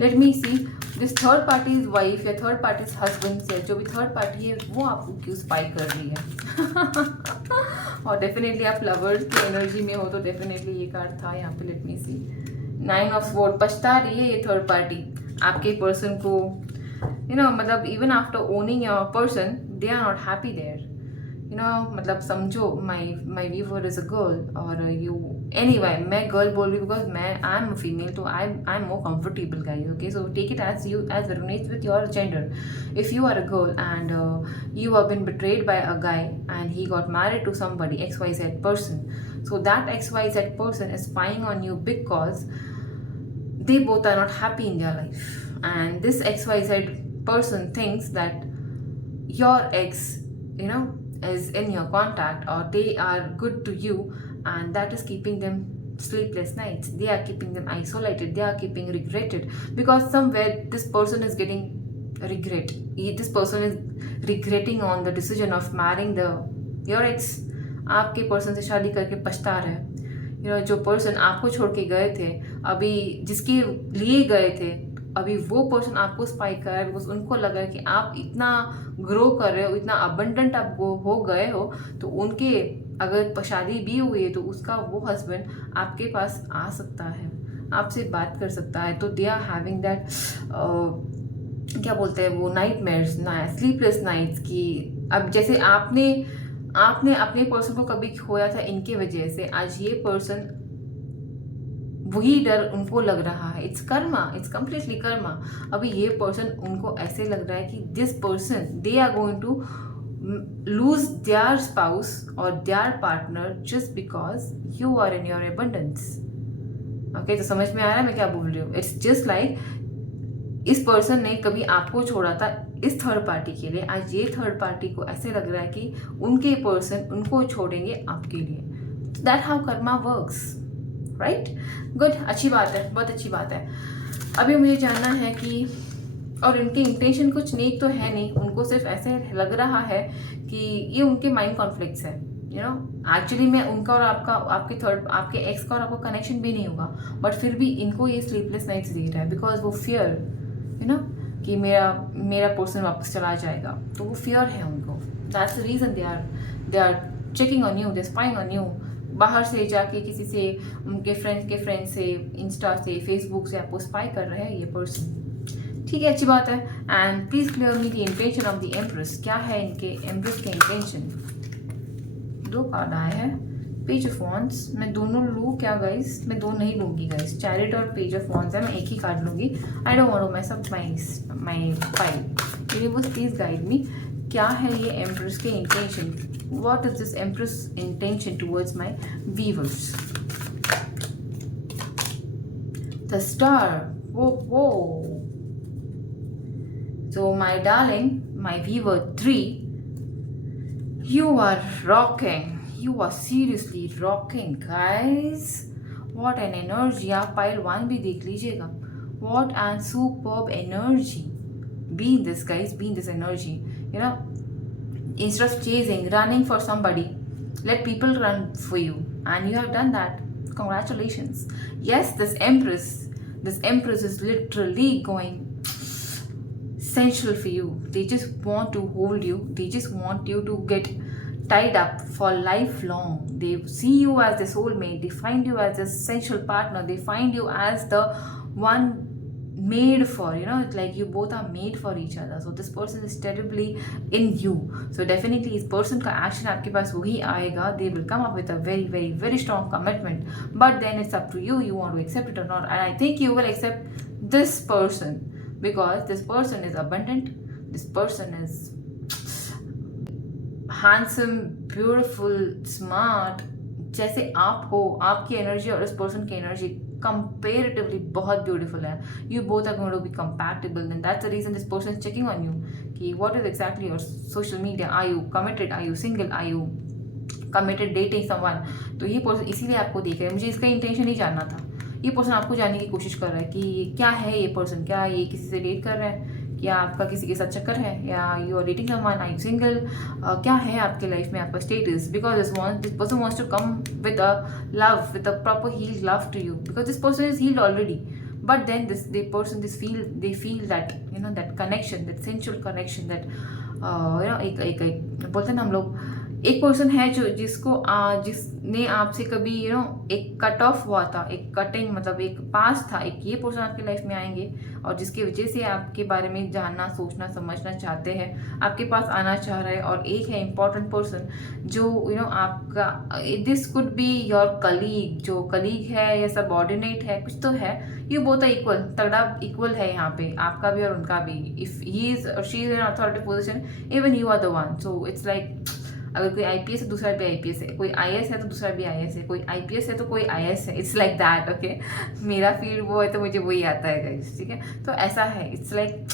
let me see. This third party is wife या third party is husband, say जो भी थर्ड पार्टी है वो आपको क्यों स्पाई कर रही है. और डेफिनेटली आप लवर्स की एनर्जी में हो, तो डेफिनेटली ये कार्ड था यहाँ पे. Let me see. 9 of sword, पछता रही है ये थर्ड पार्टी आपके पर्सन को. मतलब even after owning your person, they are not happy there. मतलब समझो, my viewer is a girl और यू, एनीवे मैं गर्ल बोल रही हूँ बिकॉज आई एम फीमेल, तो I am more comfortable guys. Okay, so take it as resonates with your gender. If you are a girl and you have been betrayed by a guy and he got married to somebody, XYZ person. So that XYZ person is spying on you because they both are not happy in their life. And this XYZ person thinks that your ex, is in your contact, or they are good to you, and that is keeping them sleepless nights. They are keeping them isolated. They are keeping regretted because somewhere this person is getting regret. This person is regretting on the decision of marrying your ex. आपके person से शादी करके पछता रहे हैं. जो person आपको छोड़ के गए थे, अभी जिसके लिए गए थे, अभी वो पर्सन आपको स्पाई कर रहा है बिकॉज उनको लगा है कि आप इतना ग्रो कर रहे हो, इतना अबंडेंट आप हो गए हो, तो उनके अगर शादी भी हुई है तो उसका वो हस्बैंड आपके पास आ सकता है, आपसे बात कर सकता है. तो दे आर हैविंग दैट, क्या बोलते हैं वो, नाइटमेयर्स, स्लीपलेस नाइट्स. की अब जैसे आपने अपने पर्सन को कभी खोया था इनके वजह से, आज ये पर्सन, वही डर उनको लग रहा है. It's karma, it's completely karma. अभी ये पर्सन, उनको ऐसे लग रहा है कि this person, they are going to lose their spouse or their partner just because you are in your abundance. Okay, तो समझ में आ रहा है मैं क्या बोल रही हूँ. इट्स जस्ट लाइक इस पर्सन ने कभी आपको छोड़ा था इस थर्ड पार्टी के लिए, आज ये थर्ड पार्टी को ऐसे लग रहा है कि उनके पर्सन उनको छोड़ेंगे आपके लिए. That how Karma works, right. Good, अच्छी बात है, बहुत अच्छी बात है. अभी मुझे जानना है कि, और इनकी इंटेंशन कुछ नेक तो है नहीं, उनको सिर्फ ऐसे लग रहा है कि ये उनके माइंड कॉन्फ्लिक्ट्स है. एक्चुअली में उनका और आपके एक्स का और आपको कनेक्शन भी नहीं होगा, बट फिर भी इनको ये स्लीपलेस नाइट्स दे रहा है बिकॉज वो फियर, कि मेरा पर्सन वापस चला जाएगा. तो वो फियर है उनको. That's the reason they are checking on you, they spying on you. बाहर से जाके किसी से, उनके फ्रेंड से, इंस्टा से, फेसबुक से आपको स्पाई कर रहा है ये पर्सन। ठीक है, अच्छी बात है। And please clear me the intention of the empress. क्या है इनके एम्प्रेस के इंटेंशन? 2 कार्ड आए हैं, पेज ऑफ वॉन्ड्स। मैं दोनों लूँ क्या गाइस? मैं 2 नहीं लूँगी गाइस, चैरिट और पेज ऑफ वॉन्ड्स है, मैं एक ही कार्ड लूँगी। I don't want to mess up my file. Universe please guide me, क्या है ये एम्प्रेस के intention? What is this Empress intention towards my viewers? The Star. Whoa, whoa. So my darling, my viewer 3, you are rocking. You are seriously rocking, guys. What an energy. आप pile 1 भी देख लीजिएगा. What an superb energy. Be in this, guys. Be in this energy. You know, instead of chasing, running for somebody, let people run for you, and you have done that. Congratulations. Yes, this empress is literally going sensual for you. They just want to hold you, they just want you to get tied up for lifelong. They see you as the soulmate, they find you as a sensual partner, they find you as the one made for, you know, it's like you both are made for each other. So this person is terribly in you. So definitely इस person का action आपके पास वही आएगा. They will come up with a very very very strong commitment, but then it's up to you, you want to accept it or not. And I think you will accept this person because this person is abundant, this person is handsome, beautiful, smart. जैसे आप हो, आपकी energy और इस person की energy comparatively बहुत beautiful है. You both are going to be compatible, and that's the reason this person is checking on you कि what is exactly your social media. Are you committed, are you single, are you committed dating someone. तो ये person इसीलिए आपको देख रहा है. मुझे इसका इंटेंशन ही जानना था. ये पर्सन आपको जानने की कोशिश कर रहा है कि क्या है ये पर्सन. क्या ये किसी से डेट कर रहा है, या आपका किसी के साथ चक्कर है, या you are dating someone, are you single. क्या है आपके लाइफ में आपका status? Because this person wants to come with a love, with a proper healed love to you, because this person is healed already, but then they feel that, you know, that connection, that sensual connection, that you know, एक बोलते हैं ना हम लोग, एक person है जो जिसने आपसे कभी यू नो एक कट ऑफ हुआ था, एक कटिंग मतलब एक पास था. एक ये पर्सन आपकी लाइफ में आएंगे और जिसकी वजह से आपके बारे में जानना, सोचना, समझना चाहते हैं, आपके पास आना चाह रहा है. और एक है इम्पॉर्टेंट पर्सन जो यू नो आपका, this could be your colleague. जो कलीग है या सबऑर्डिनेट है, कुछ तो है. ये बोथ इक्वल, तगड़ा इक्वल है यहाँ पे, आपका भी और उनका भी. इफ ही इज और she is in authority position, even you are the one. So it's like अगर कोई आईपीएस है दूसरा भी आईपीएस है, कोई आईएएस है तो दूसरा भी आईएएस है, कोई आईपीएस है तो कोई आईएएस है. It's like that. ओके, मेरा फील्ड वो है तो मुझे वही आता है गाइस. ठीक है, तो ऐसा है. It's like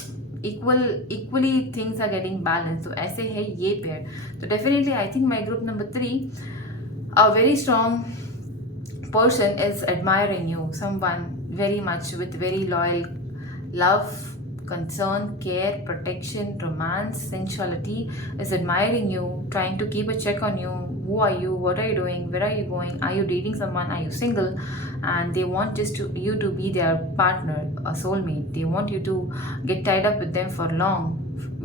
equally things are getting balance. तो ऐसे है ये पेयर. तो definitely I think my group number 3, a very strong person is admiring you, someone very much with very loyal love, concern, care, protection, romance, sensuality, is admiring you, trying to keep a check on you. Who are you? What are you doing? Where are you going? Are you dating someone? Are you single? And they want you to be their partner, a soulmate. They want you to get tied up with them for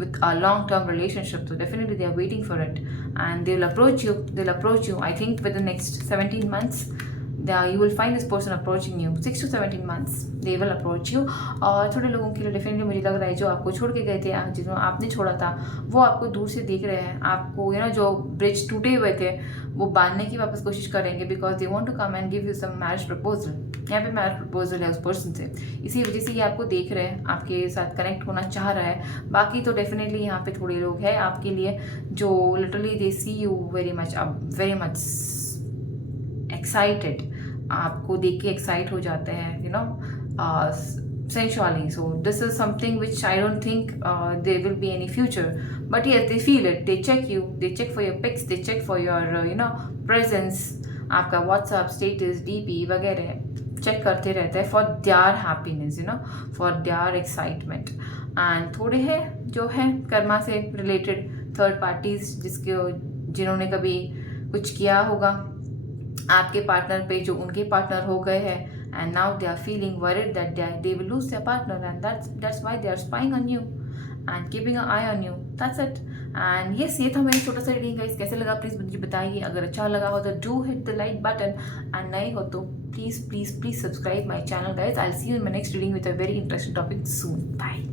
with a long-term relationship. So definitely they are waiting for it, and they'll approach you. I think within the next 17 months. You will find this person approaching you. 6 to 17 months they will approach you. और थोड़े लोगों के लिए definitely मुझे लग रहा है जो आपको छोड़ के गए थे, जिन्होंने आपने छोड़ा था, वो आपको दूर से देख रहे हैं. आपको यू नो जो ब्रिज टूटे हुए थे वो बांधने की वापस कोशिश करेंगे, because they want to come and give you some marriage proposal. यहाँ पे मैरिज प्रपोजल है उस पर्सन से. इसी वजह से ये आपको देख रहे हैं, आपके साथ कनेक्ट होना चाह रहा है. बाकी तो डेफिनेटली यहाँ पे थोड़े लोग हैं आपके लिए जो literally they see you very much excited. आपको देख के एक्साइट हो जाते हैं, you know, sensually. So this is something which I don't think there will be any future, but yes, they feel it. They check you, they check for your pics, they check for your you know presence. आपका WhatsApp status, DP वगैरह check करते रहते हैं for their happiness, you know, for their excitement. And थोड़े हैं जो है कर्मा से related third parties जिन्होंने कभी कुछ किया होगा आपके पार्टनर पे, जो उनके पार्टनर हो गए हैं, and now they are feeling worried that they will lose their partner, and that's why they are spying on you. And keeping a I on you, that's it. And yes, ये था मेरा छोटा सा reading guys. कैसे लगा please मुझे बताइए। अगर अच्छा लगा हो तो do hit the like button, and नए हो तो please please please subscribe my channel guys. I will see you in my next reading with a very interesting topic soon. Bye.